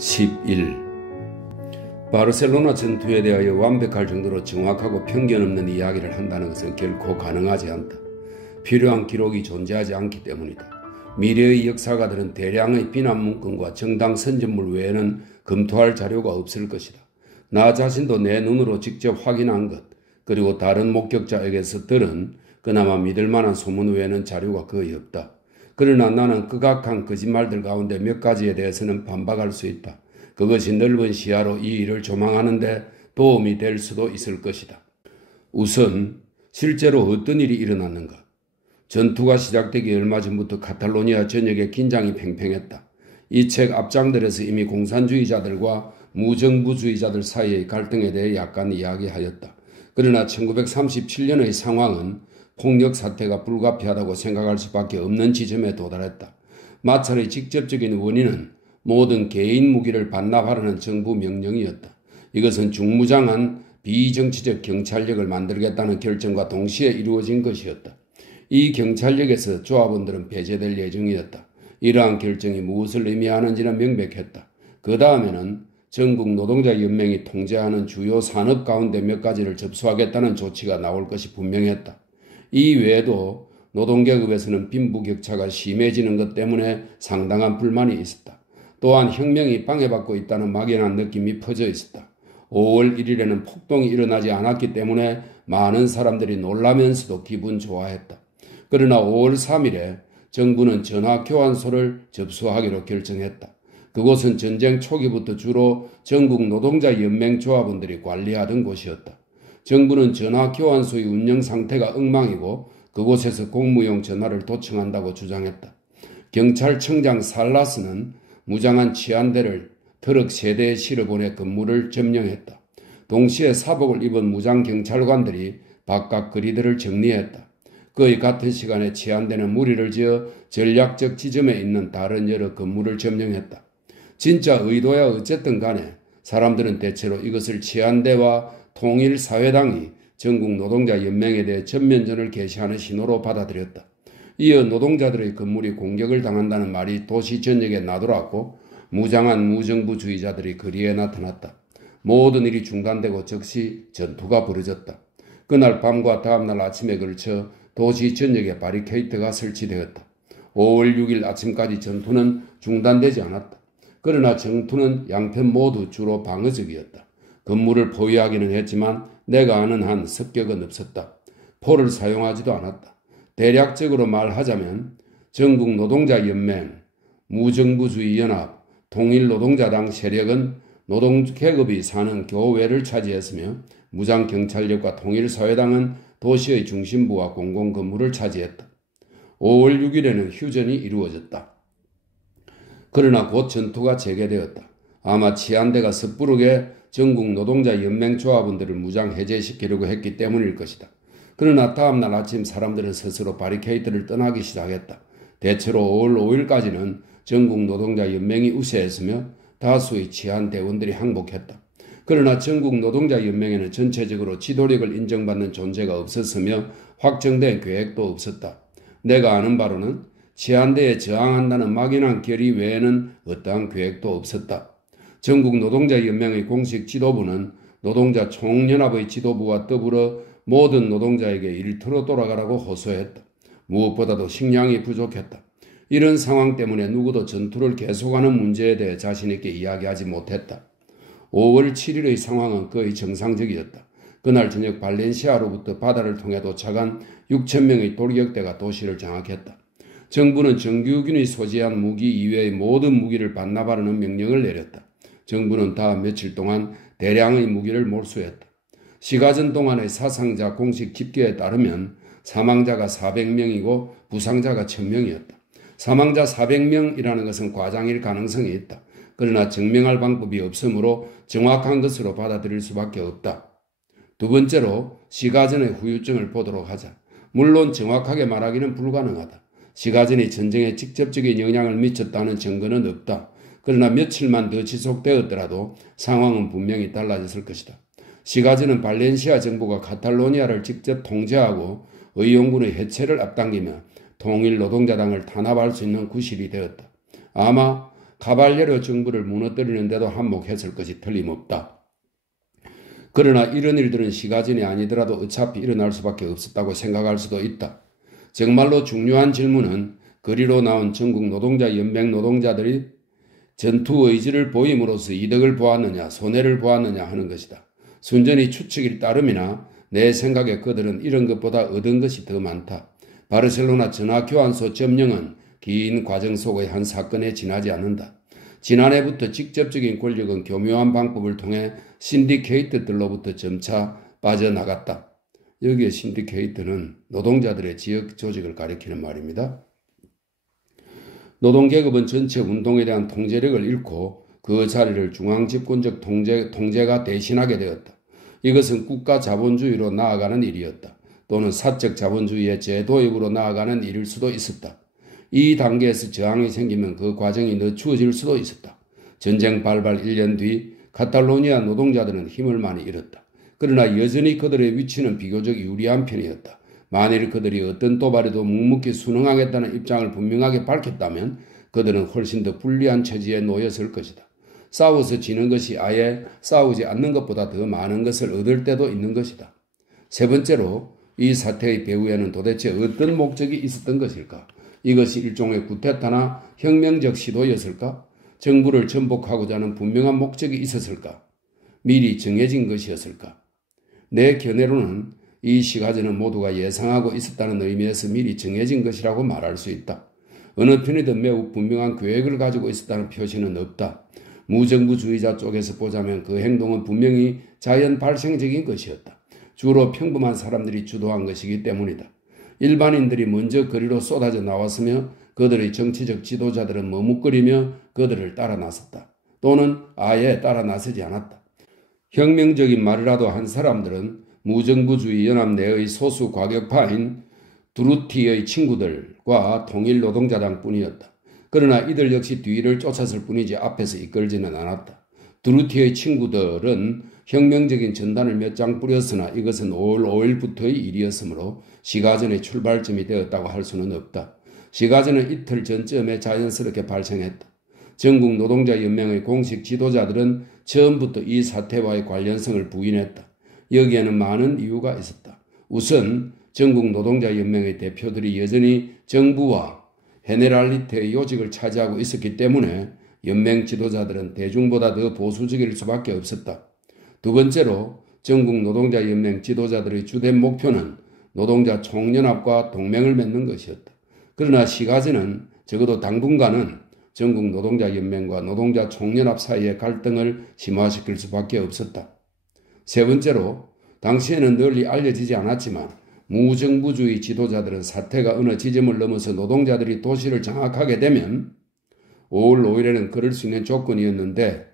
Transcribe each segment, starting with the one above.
11. 바르셀로나 전투에 대하여 완벽할 정도로 정확하고 편견 없는 이야기를 한다는 것은 결코 가능하지 않다. 필요한 기록이 존재하지 않기 때문이다. 미래의 역사가들은 대량의 비난 문건과 정당 선전물 외에는 검토할 자료가 없을 것이다. 나 자신도 내 눈으로 직접 확인한 것, 그리고 다른 목격자에게서 들은 그나마 믿을 만한 소문 외에는 자료가 거의 없다. 그러나 나는 극악한 거짓말들 가운데 몇 가지에 대해서는 반박할 수 있다. 그것이 넓은 시야로 이 일을 조망하는 데 도움이 될 수도 있을 것이다. 우선 실제로 어떤 일이 일어났는가? 전투가 시작되기 얼마 전부터 카탈로니아 전역에 긴장이 팽팽했다. 이 책 앞장들에서 이미 공산주의자들과 무정부주의자들 사이의 갈등에 대해 약간 이야기하였다. 그러나 1937년의 상황은 폭력 사태가 불가피하다고 생각할 수밖에 없는 지점에 도달했다. 마찰의 직접적인 원인은 모든 개인 무기를 반납하라는 정부 명령이었다. 이것은 중무장한 비정치적 경찰력을 만들겠다는 결정과 동시에 이루어진 것이었다. 이 경찰력에서 조합원들은 배제될 예정이었다. 이러한 결정이 무엇을 의미하는지는 명백했다. 그 다음에는 전국 노동자연맹이 통제하는 주요 산업 가운데 몇 가지를 접수하겠다는 조치가 나올 것이 분명했다. 이 외에도 노동계급에서는 빈부격차가 심해지는 것 때문에 상당한 불만이 있었다. 또한 혁명이 방해받고 있다는 막연한 느낌이 퍼져 있었다. 5월 1일에는 폭동이 일어나지 않았기 때문에 많은 사람들이 놀라면서도 기분 좋아했다. 그러나 5월 3일에 정부는 전화교환소를 접수하기로 결정했다. 그곳은 전쟁 초기부터 주로 전국 노동자연맹 조합원들이 관리하던 곳이었다. 정부는 전화교환소의 운영 상태가 엉망이고 그곳에서 공무용 전화를 도청한다고 주장했다. 경찰청장 살라스는 무장한 치안대를 트럭 3대에 실어보내 근무를 점령했다. 동시에 사복을 입은 무장경찰관들이 바깥 거리들을 정리했다. 거의 같은 시간에 치안대는 무리를 지어 전략적 지점에 있는 다른 여러 건물을 점령했다. 진짜 의도야 어쨌든 간에 사람들은 대체로 이것을 치안대와 통일사회당이 전국 노동자연맹에 대해 전면전을 개시하는 신호로 받아들였다. 이어 노동자들의 건물이 공격을 당한다는 말이 도시 전역에 나돌았고 무장한 무정부주의자들이 거리에 나타났다. 모든 일이 중단되고 즉시 전투가 벌어졌다. 그날 밤과 다음날 아침에 걸쳐 도시 전역에 바리케이트가 설치되었다. 5월 6일 아침까지 전투는 중단되지 않았다. 그러나 전투는 양편 모두 주로 방어적이었다. 건물을 포위하기는 했지만 내가 아는 한 습격은 없었다. 포를 사용하지도 않았다. 대략적으로 말하자면 전국 노동자연맹, 무정부주의연합, 통일노동자당 세력은 노동계급이 사는 교외를 차지했으며 무장경찰력과 통일사회당은 도시의 중심부와 공공건물을 차지했다. 5월 6일에는 휴전이 이루어졌다. 그러나 곧 전투가 재개되었다. 아마 치안대가 섣부르게 전국 노동자연맹 조합원들을 무장 해제시키려고 했기 때문일 것이다. 그러나 다음날 아침 사람들은 스스로 바리케이트를 떠나기 시작했다. 대체로 5월 5일까지는 전국 노동자연맹이 우세했으며 다수의 치안대원들이 항복했다. 그러나 전국 노동자연맹에는 전체적으로 지도력을 인정받는 존재가 없었으며 확정된 계획도 없었다. 내가 아는 바로는 치안대에 저항한다는 막연한 결의 외에는 어떠한 계획도 없었다. 전국 노동자연맹의 공식 지도부는 노동자 총연합의 지도부와 더불어 모든 노동자에게 일터로 돌아가라고 호소했다. 무엇보다도 식량이 부족했다. 이런 상황 때문에 누구도 전투를 계속하는 문제에 대해 자신있게 이야기하지 못했다. 5월 7일의 상황은 거의 정상적이었다. 그날 저녁 발렌시아로부터 바다를 통해 도착한 6,000명의 돌격대가 도시를 장악했다. 정부는 정규군이 소지한 무기 이외의 모든 무기를 반납하라는 명령을 내렸다. 정부는 다음 며칠 동안 대량의 무기를 몰수했다. 시가전 동안의 사상자 공식 집계에 따르면 사망자가 400명이고 부상자가 1,000명이었다. 사망자 400명이라는 것은 과장일 가능성이 있다. 그러나 증명할 방법이 없으므로 정확한 것으로 받아들일 수밖에 없다. 두 번째로 시가전의 후유증을 보도록 하자. 물론 정확하게 말하기는 불가능하다. 시가전이 전쟁에 직접적인 영향을 미쳤다는 증거는 없다. 그러나 며칠만 더 지속되었더라도 상황은 분명히 달라졌을 것이다. 시가전은 발렌시아 정부가 카탈로니아를 직접 통제하고 의용군의 해체를 앞당기며 통일노동자당을 탄압할 수 있는 구실이 되었다. 아마 카발레로 정부를 무너뜨리는 데도 한몫했을 것이 틀림없다. 그러나 이런 일들은 시가전이 아니더라도 어차피 일어날 수밖에 없었다고 생각할 수도 있다. 정말로 중요한 질문은 거리로 나온 전국 노동자 연맹 노동자들이 전투 의지를 보임으로써 이득을 보았느냐 손해를 보았느냐 하는 것이다. 순전히 추측일 따름이나 내 생각에 그들은 이런 것보다 얻은 것이 더 많다. 바르셀로나 전화교환소 점령은 긴 과정 속의 한 사건에 지나지 않는다. 지난해부터 직접적인 권력은 교묘한 방법을 통해 신디케이트들로부터 점차 빠져나갔다. 여기에 신디케이트는 노동자들의 지역 조직을 가리키는 말입니다. 노동계급은 전체 운동에 대한 통제력을 잃고 그 자리를 중앙집권적 통제가 대신하게 되었다. 이것은 국가 자본주의로 나아가는 일이었다. 또는 사적 자본주의의 재도입으로 나아가는 일일 수도 있었다. 이 단계에서 저항이 생기면 그 과정이 늦추어질 수도 있었다. 전쟁 발발 1년 뒤 카탈로니아 노동자들은 힘을 많이 잃었다. 그러나 여전히 그들의 위치는 비교적 유리한 편이었다. 만일 그들이 어떤 도발에도 묵묵히 순응하겠다는 입장을 분명하게 밝혔다면 그들은 훨씬 더 불리한 처지에 놓였을 것이다. 싸워서 지는 것이 아예 싸우지 않는 것보다 더 많은 것을 얻을 때도 있는 것이다. 세 번째로 이 사태의 배후에는 도대체 어떤 목적이 있었던 것일까? 이것이 일종의 구테타나 혁명적 시도였을까? 정부를 전복하고자 하는 분명한 목적이 있었을까? 미리 정해진 것이었을까? 내 견해로는 이 시가전은 모두가 예상하고 있었다는 의미에서 미리 정해진 것이라고 말할 수 있다. 어느 편이든 매우 분명한 계획을 가지고 있었다는 표시는 없다. 무정부주의자 쪽에서 보자면 그 행동은 분명히 자연 발생적인 것이었다. 주로 평범한 사람들이 주도한 것이기 때문이다. 일반인들이 먼저 거리로 쏟아져 나왔으며 그들의 정치적 지도자들은 머뭇거리며 그들을 따라 나섰다. 또는 아예 따라 나서지 않았다. 혁명적인 말이라도 한 사람들은 무정부주의 연합 내의 소수 과격파인 두루티의 친구들과 통일노동자당 뿐이었다. 그러나 이들 역시 뒤를 쫓았을 뿐이지 앞에서 이끌지는 않았다. 두루티의 친구들은 혁명적인 전단을 몇 장 뿌렸으나 이것은 5월 5일부터의 일이었으므로 시가전의 출발점이 되었다고 할 수는 없다. 시가전은 이틀 전쯤에 자연스럽게 발생했다. 전국 노동자연맹의 공식 지도자들은 처음부터 이 사태와의 관련성을 부인했다. 여기에는 많은 이유가 있었다. 우선 전국 노동자연맹의 대표들이 여전히 정부와 헤네랄리테의 요직을 차지하고 있었기 때문에 연맹 지도자들은 대중보다 더 보수적일 수밖에 없었다. 두 번째로 전국 노동자연맹 지도자들의 주된 목표는 노동자 총연합과 동맹을 맺는 것이었다. 그러나 시가전은 적어도 당분간은 전국 노동자연맹과 노동자 총연합 사이의 갈등을 심화시킬 수밖에 없었다. 세 번째로 당시에는 널리 알려지지 않았지만 무정부주의 지도자들은 사태가 어느 지점을 넘어서 노동자들이 도시를 장악하게 되면 5월 5일에는 그럴 수 있는 조건이었는데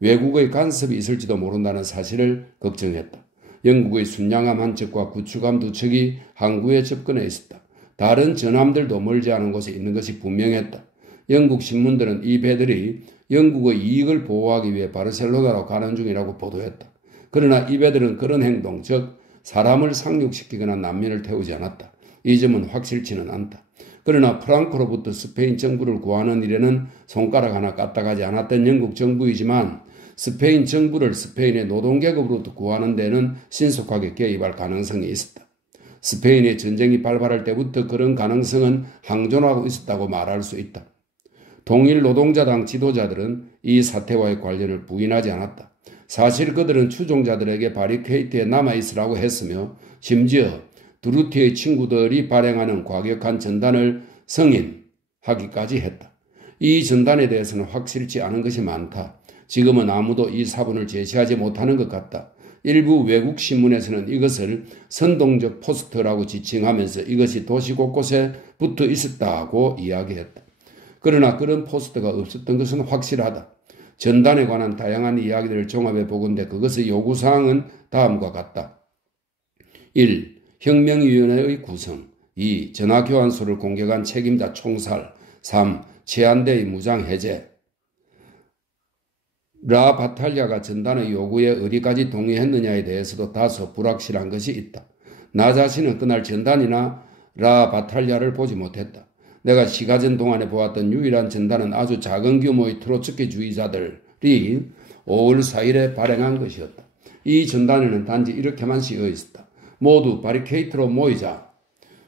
외국의 간섭이 있을지도 모른다는 사실을 걱정했다. 영국의 순양함 한 척과 구축함 두 척이 항구에 접근해 있었다. 다른 전함들도 멀지 않은 곳에 있는 것이 분명했다. 영국 신문들은 이 배들이 영국의 이익을 보호하기 위해 바르셀로나로 가는 중이라고 보도했다. 그러나 이 배들은 그런 행동, 즉 사람을 상륙시키거나 난민을 태우지 않았다. 이 점은 확실치는 않다. 그러나 프랑크로부터 스페인 정부를 구하는 일에는 손가락 하나 까딱하지 않았던 영국 정부이지만 스페인 정부를 스페인의 노동계급으로부터 구하는 데는 신속하게 개입할 가능성이 있었다. 스페인의 전쟁이 발발할 때부터 그런 가능성은 항존하고 있었다고 말할 수 있다. 통일노동자당 지도자들은 이 사태와의 관련을 부인하지 않았다. 사실 그들은 추종자들에게 바리케이트에 남아있으라고 했으며 심지어 두루티의 친구들이 발행하는 과격한 전단을 승인하기까지 했다. 이 전단에 대해서는 확실치 않은 것이 많다. 지금은 아무도 이 사본을 제시하지 못하는 것 같다. 일부 외국 신문에서는 이것을 선동적 포스터라고 지칭하면서 이것이 도시 곳곳에 붙어 있었다고 이야기했다. 그러나 그런 포스터가 없었던 것은 확실하다. 전단에 관한 다양한 이야기들을 종합해 보건대 그것의 요구사항은 다음과 같다. 1. 혁명위원회의 구성. 2. 전화교환소를 공격한 책임자 총살. 3. 최한대의 무장해제. 라 바탈리아가 전단의 요구에 어디까지 동의했느냐에 대해서도 다소 불확실한 것이 있다. 나 자신은 그날 전단이나 라 바탈리아를 보지 못했다. 내가 시가전 동안에 보았던 유일한 전단은 아주 작은 규모의 트로츠키주의자들이 5월 4일에 발행한 것이었다. 이 전단에는 단지 이렇게만 쓰여 있었다. 모두 바리케이트로 모이자.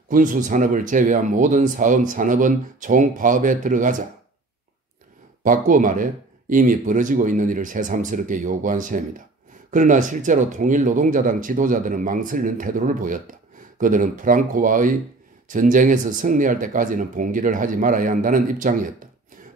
군수산업을 제외한 모든 산업은 총파업에 들어가자. 바꾸어 말해 이미 벌어지고 있는 일을 새삼스럽게 요구한 셈이다. 그러나 실제로 통일노동자당 지도자들은 망설이는 태도를 보였다. 그들은 프랑코와의 전쟁에서 승리할 때까지는 봉기를 하지 말아야 한다는 입장이었다.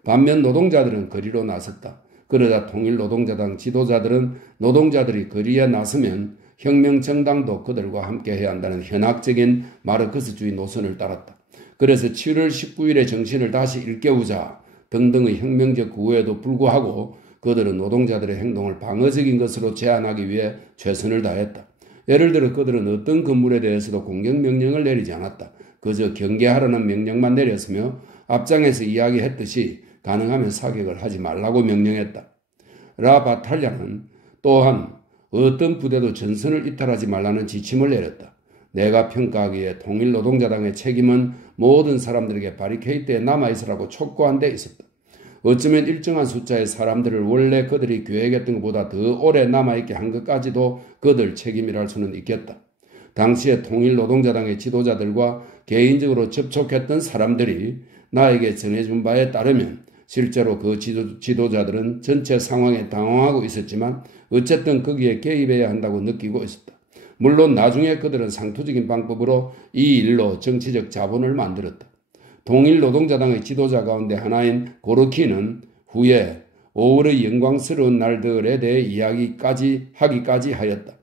반면 노동자들은 거리로 나섰다. 그러자 통일노동자당 지도자들은 노동자들이 거리에 나서면 혁명정당도 그들과 함께해야 한다는 현학적인 마르크스주의 노선을 따랐다. 그래서 7월 19일의 정신을 다시 일깨우자 등등의 혁명적 구호에도 불구하고 그들은 노동자들의 행동을 방어적인 것으로 제한하기 위해 최선을 다했다. 예를 들어 그들은 어떤 건물에 대해서도 공격명령을 내리지 않았다. 그저 경계하라는 명령만 내렸으며 앞장에서 이야기했듯이 가능하면 사격을 하지 말라고 명령했다. 라 바탈야는 또한 어떤 부대도 전선을 이탈하지 말라는 지침을 내렸다. 내가 평가하기에 통일노동자당의 책임은 모든 사람들에게 바리케이트에 남아있으라고 촉구한 데 있었다. 어쩌면 일정한 숫자의 사람들을 원래 그들이 계획했던 것보다 더 오래 남아있게 한 것까지도 그들 책임이랄 수는 있겠다. 당시에 통일노동자당의 지도자들과 개인적으로 접촉했던 사람들이 나에게 전해준 바에 따르면 실제로 그 지도자들은 전체 상황에 당황하고 있었지만 어쨌든 거기에 개입해야 한다고 느끼고 있었다. 물론 나중에 그들은 상투적인 방법으로 이 일로 정치적 자본을 만들었다. 통일노동자당의 지도자 가운데 하나인 고르키는 후에 5월의 영광스러운 날들에 대해 하기까지 하였다.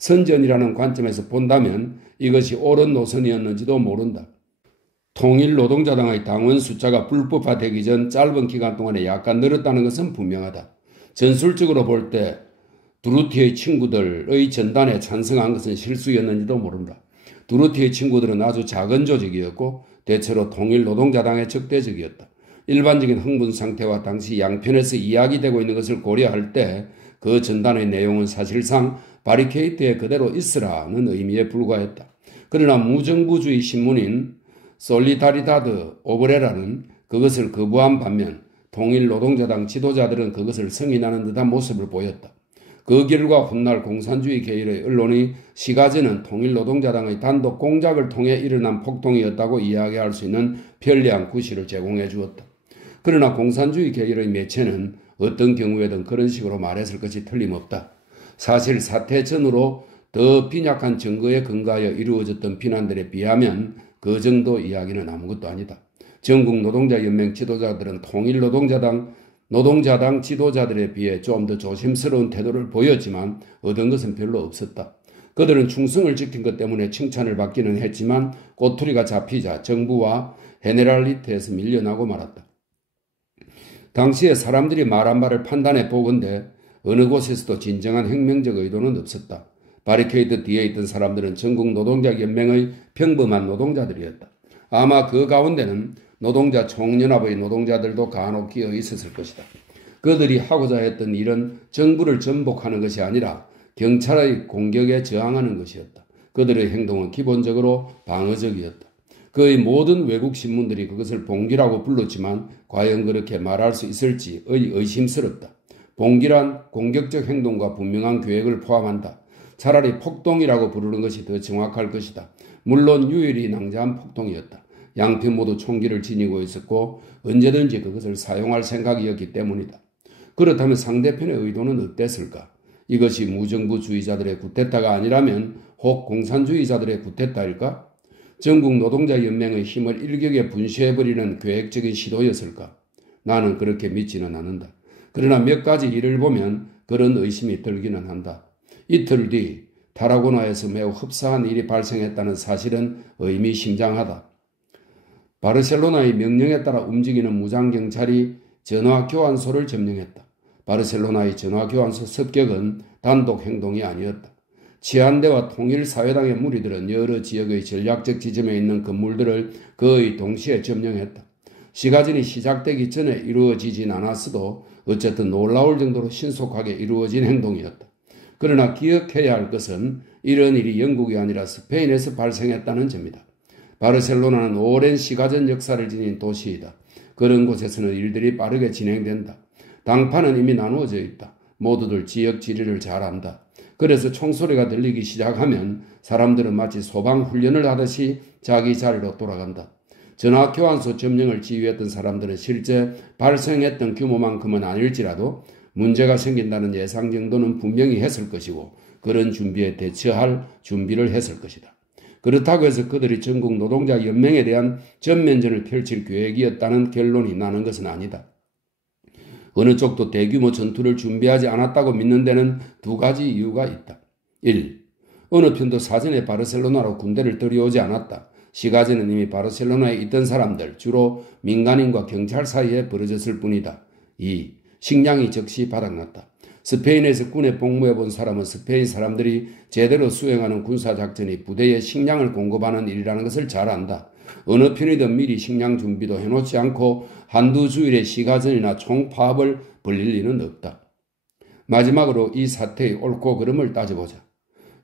선전이라는 관점에서 본다면 이것이 옳은 노선이었는지도 모른다. 통일노동자당의 당원 숫자가 불법화되기 전 짧은 기간 동안에 약간 늘었다는 것은 분명하다. 전술적으로 볼 때 두루티의 친구들의 전단에 찬성한 것은 실수였는지도 모른다. 두루티의 친구들은 아주 작은 조직이었고 대체로 통일노동자당에 적대적이었다. 일반적인 흥분 상태와 당시 양편에서 이야기되고 있는 것을 고려할 때 그 전단의 내용은 사실상 바리케이트에 그대로 있으라는 의미에 불과했다. 그러나 무정부주의 신문인 솔리다리다드 오브레라는 그것을 거부한 반면 통일노동자당 지도자들은 그것을 승인하는 듯한 모습을 보였다. 그 결과 훗날 공산주의 계열의 언론이 시가전은 통일노동자당의 단독 공작을 통해 일어난 폭동이었다고 이야기할 수 있는 편리한 구실을 제공해 주었다. 그러나 공산주의 계열의 매체는 어떤 경우에든 그런 식으로 말했을 것이 틀림없다. 사실 사태 전후로 더 빈약한 증거에 근거하여 이루어졌던 비난들에 비하면 그 정도 이야기는 아무것도 아니다. 전국노동자연맹 지도자들은 노동자당 지도자들에 비해 좀 더 조심스러운 태도를 보였지만 얻은 것은 별로 없었다. 그들은 충성을 지킨 것 때문에 칭찬을 받기는 했지만 꼬투리가 잡히자 정부와 헤네랄리트에서 밀려나고 말았다. 당시에 사람들이 말한 바를 판단해 보건대 어느 곳에서도 진정한 혁명적 의도는 없었다. 바리케이드 뒤에 있던 사람들은 전국노동자연맹의 평범한 노동자들이었다. 아마 그 가운데는 노동자 총연합의 노동자들도 간혹 끼어 있었을 것이다. 그들이 하고자 했던 일은 정부를 전복하는 것이 아니라 경찰의 공격에 저항하는 것이었다. 그들의 행동은 기본적으로 방어적이었다. 그의 모든 외국 신문들이 그것을 봉기라고 불렀지만 과연 그렇게 말할 수 있을지 의심스럽다. 봉기란 공격적 행동과 분명한 계획을 포함한다. 차라리 폭동이라고 부르는 것이 더 정확할 것이다. 물론 유일히 낭자한 폭동이었다. 양편 모두 총기를 지니고 있었고 언제든지 그것을 사용할 생각이었기 때문이다. 그렇다면 상대편의 의도는 어땠을까? 이것이 무정부주의자들의 쿠데타가 아니라면 혹 공산주의자들의 쿠데타일까? 전국노동자연맹의 힘을 일격에 분쇄해버리는 계획적인 시도였을까? 나는 그렇게 믿지는 않는다. 그러나 몇 가지 일을 보면 그런 의심이 들기는 한다. 이틀 뒤 타라고나에서 매우 흡사한 일이 발생했다는 사실은 의미심장하다. 바르셀로나의 명령에 따라 움직이는 무장경찰이 전화교환소를 점령했다. 바르셀로나의 전화교환소 습격은 단독 행동이 아니었다. 치안대와 통일사회당의 무리들은 여러 지역의 전략적 지점에 있는 건물들을 거의 동시에 점령했다. 시가전이 시작되기 전에 이루어지진 않았어도 어쨌든 놀라울 정도로 신속하게 이루어진 행동이었다. 그러나 기억해야 할 것은 이런 일이 영국이 아니라 스페인에서 발생했다는 점이다. 바르셀로나는 오랜 시가전 역사를 지닌 도시이다. 그런 곳에서는 일들이 빠르게 진행된다. 당파는 이미 나누어져 있다. 모두들 지역 지리를 잘 안다. 그래서 총소리가 들리기 시작하면 사람들은 마치 소방 훈련을 하듯이 자기 자리로 돌아간다. 전화교환소 점령을 지휘했던 사람들은 실제 발생했던 규모만큼은 아닐지라도 문제가 생긴다는 예상 정도는 분명히 했을 것이고 그런 준비에 대처할 준비를 했을 것이다. 그렇다고 해서 그들이 전국 노동자 연맹에 대한 전면전을 펼칠 계획이었다는 결론이 나는 것은 아니다. 어느 쪽도 대규모 전투를 준비하지 않았다고 믿는 데는 두 가지 이유가 있다. 1. 어느 편도 사전에 바르셀로나로 군대를 들여오지 않았다. 시가전은 이미 바르셀로나에 있던 사람들, 주로 민간인과 경찰 사이에 벌어졌을 뿐이다. 2. 식량이 즉시 바닥났다. 스페인에서 군에 복무해본 사람은 스페인 사람들이 제대로 수행하는 군사작전이 부대에 식량을 공급하는 일이라는 것을 잘 안다. 어느 편이든 미리 식량 준비도 해놓지 않고 한두 주일의 시가전이나 총파업을 벌릴 리는 없다. 마지막으로 이 사태의 옳고 그름을 따져보자.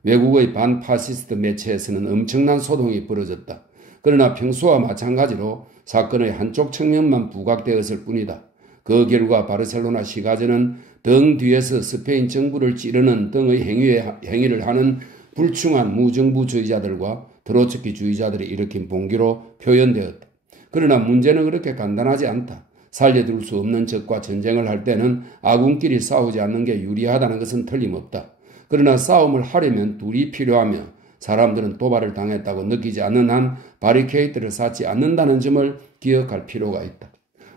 외국의 반파시스트 매체에서는 엄청난 소동이 벌어졌다. 그러나 평소와 마찬가지로 사건의 한쪽 측면만 부각되었을 뿐이다. 그 결과 바르셀로나 시가전은 등 뒤에서 스페인 정부를 찌르는 등의 행위를 하는 불충한 무정부주의자들과 트로츠키주의자들이 일으킨 봉기로 표현되었다. 그러나 문제는 그렇게 간단하지 않다. 살려둘 수 없는 적과 전쟁을 할 때는 아군끼리 싸우지 않는 게 유리하다는 것은 틀림없다. 그러나 싸움을 하려면 둘이 필요하며 사람들은 도발을 당했다고 느끼지 않는 한 바리케이트를 쌓지 않는다는 점을 기억할 필요가 있다.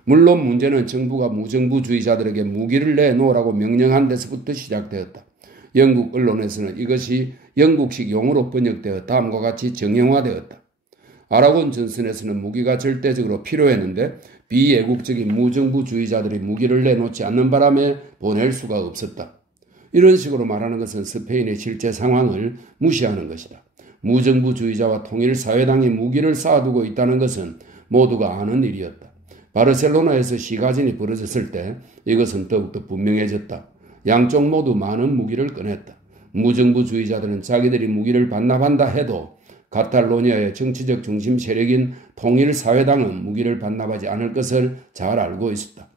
물론 문제는 정부가 무정부주의자들에게 무기를 내놓으라고 명령한 데서부터 시작되었다. 영국 언론에서는 이것이 영국식 용어로 번역되어 다음과 같이 정형화되었다. 아라곤 전선에서는 무기가 절대적으로 필요했는데 비애국적인 무정부주의자들이 무기를 내놓지 않는 바람에 보낼 수가 없었다. 이런 식으로 말하는 것은 스페인의 실제 상황을 무시하는 것이다. 무정부주의자와 통일사회당이 무기를 쌓아두고 있다는 것은 모두가 아는 일이었다. 바르셀로나에서 시가전이 벌어졌을 때 이것은 더욱더 분명해졌다. 양쪽 모두 많은 무기를 꺼냈다. 무정부주의자들은 자기들이 무기를 반납한다 해도 카탈로니아의 정치적 중심 세력인 통일사회당은 무기를 반납하지 않을 것을 잘 알고 있었다.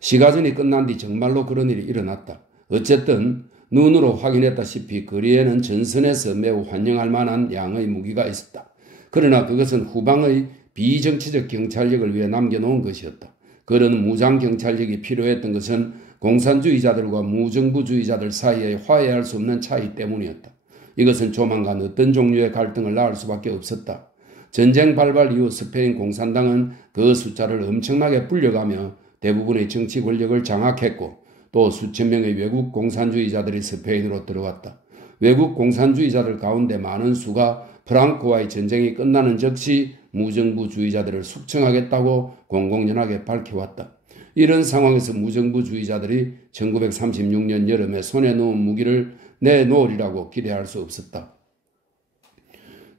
시가전이 끝난 뒤 정말로 그런 일이 일어났다. 어쨌든 눈으로 확인했다시피 거리에는 전선에서 매우 환영할 만한 양의 무기가 있었다. 그러나 그것은 후방의 비정치적 경찰력을 위해 남겨놓은 것이었다. 그런 무장경찰력이 필요했던 것은 공산주의자들과 무정부주의자들 사이에 화해할 수 없는 차이 때문이었다. 이것은 조만간 어떤 종류의 갈등을 낳을 수밖에 없었다. 전쟁 발발 이후 스페인 공산당은 그 숫자를 엄청나게 불려가며 대부분의 정치 권력을 장악했고 또 수천 명의 외국 공산주의자들이 스페인으로 들어왔다. 외국 공산주의자들 가운데 많은 수가 프랑코와의 전쟁이 끝나는 즉시 무정부주의자들을 숙청하겠다고 공공연하게 밝혀왔다. 이런 상황에서 무정부주의자들이 1936년 여름에 손에 놓은 무기를 내놓으리라고 기대할 수 없었다.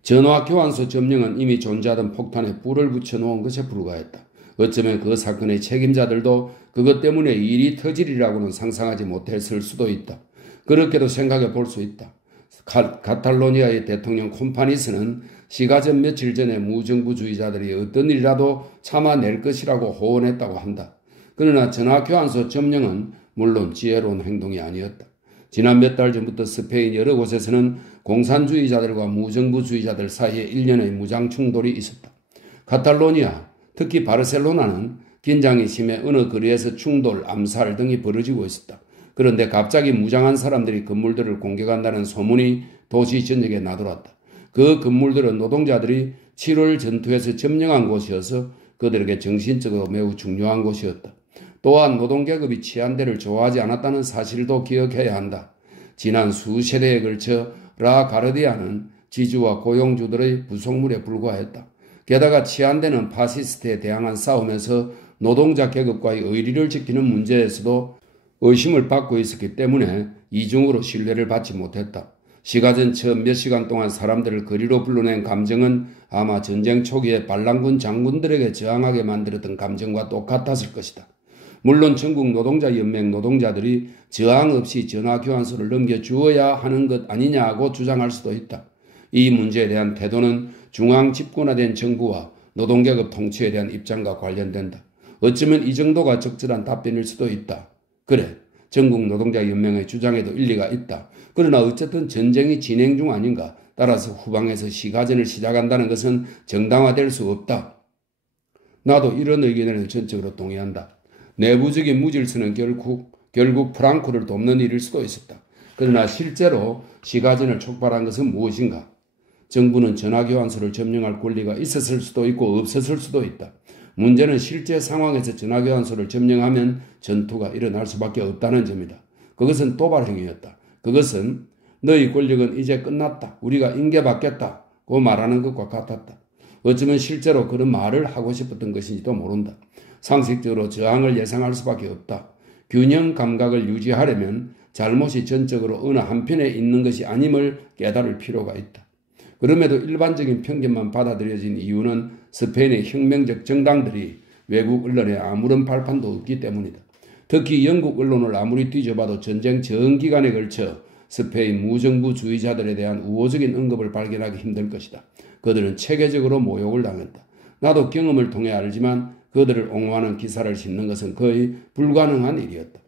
전화교환소 점령은 이미 존재하던 폭탄에 불을 붙여놓은 것에 불과했다. 어쩌면 그 사건의 책임자들도 그것 때문에 일이 터지리라고는 상상하지 못했을 수도 있다. 그렇게도 생각해 볼 수 있다. 카탈로니아의 대통령 콤파니스는 시가전 며칠 전에 무정부주의자들이 어떤 일이라도 참아낼 것이라고 호언했다고 한다. 그러나 전화교환소 점령은 물론 지혜로운 행동이 아니었다. 지난 몇 달 전부터 스페인 여러 곳에서는 공산주의자들과 무정부주의자들 사이에 일련의 무장 충돌이 있었다. 카탈로니아, 특히 바르셀로나는 긴장이 심해 어느 거리에서 충돌, 암살 등이 벌어지고 있었다. 그런데 갑자기 무장한 사람들이 건물들을 공격한다는 소문이 도시 전역에 나돌았다. 그 건물들은 노동자들이 7월 전투에서 점령한 곳이어서 그들에게 정신적으로 매우 중요한 곳이었다. 또한 노동계급이 치안대를 좋아하지 않았다는 사실도 기억해야 한다. 지난 수세대에 걸쳐 라 가르디아는 지주와 고용주들의 부속물에 불과했다. 게다가 치안대는 파시스트에 대항한 싸움에서 노동자 계급과의 의리를 지키는 문제에서도 의심을 받고 있었기 때문에 이중으로 신뢰를 받지 못했다. 시가전 처음 몇 시간 동안 사람들을 거리로 불러낸 감정은 아마 전쟁 초기에 반란군 장군들에게 저항하게 만들었던 감정과 똑같았을 것이다. 물론 전국 노동자연맹 노동자들이 저항 없이 전화교환소를 넘겨주어야 하는 것 아니냐고 주장할 수도 있다. 이 문제에 대한 태도는 중앙 집권화된 정부와 노동계급 통치에 대한 입장과 관련된다. 어쩌면 이 정도가 적절한 답변일 수도 있다. 그래, 전국노동자연맹의 주장에도 일리가 있다. 그러나 어쨌든 전쟁이 진행 중 아닌가. 따라서 후방에서 시가전을 시작한다는 것은 정당화될 수 없다. 나도 이런 의견에는 전적으로 동의한다. 내부적인 무질서는 결국 프랑코를 돕는 일일 수도 있었다. 그러나 실제로 시가전을 촉발한 것은 무엇인가? 정부는 전화교환소를 점령할 권리가 있었을 수도 있고 없었을 수도 있다. 문제는 실제 상황에서 전화교환소를 점령하면 전투가 일어날 수밖에 없다는 점이다. 그것은 도발행위였다. 그것은 너희 권력은 이제 끝났다. 우리가 인계받겠다고 말하는 것과 같았다. 어쩌면 실제로 그런 말을 하고 싶었던 것인지도 모른다. 상식적으로 저항을 예상할 수밖에 없다. 균형 감각을 유지하려면 잘못이 전적으로 어느 한편에 있는 것이 아님을 깨달을 필요가 있다. 그럼에도 일반적인 편견만 받아들여진 이유는 스페인의 혁명적 정당들이 외국 언론에 아무런 발판도 없기 때문이다. 특히 영국 언론을 아무리 뒤져봐도 전쟁 전 기간에 걸쳐 스페인 무정부주의자들에 대한 우호적인 언급을 발견하기 힘들 것이다. 그들은 체계적으로 모욕을 당했다. 나도 경험을 통해 알지만 그들을 옹호하는 기사를 싣는 것은 거의 불가능한 일이었다.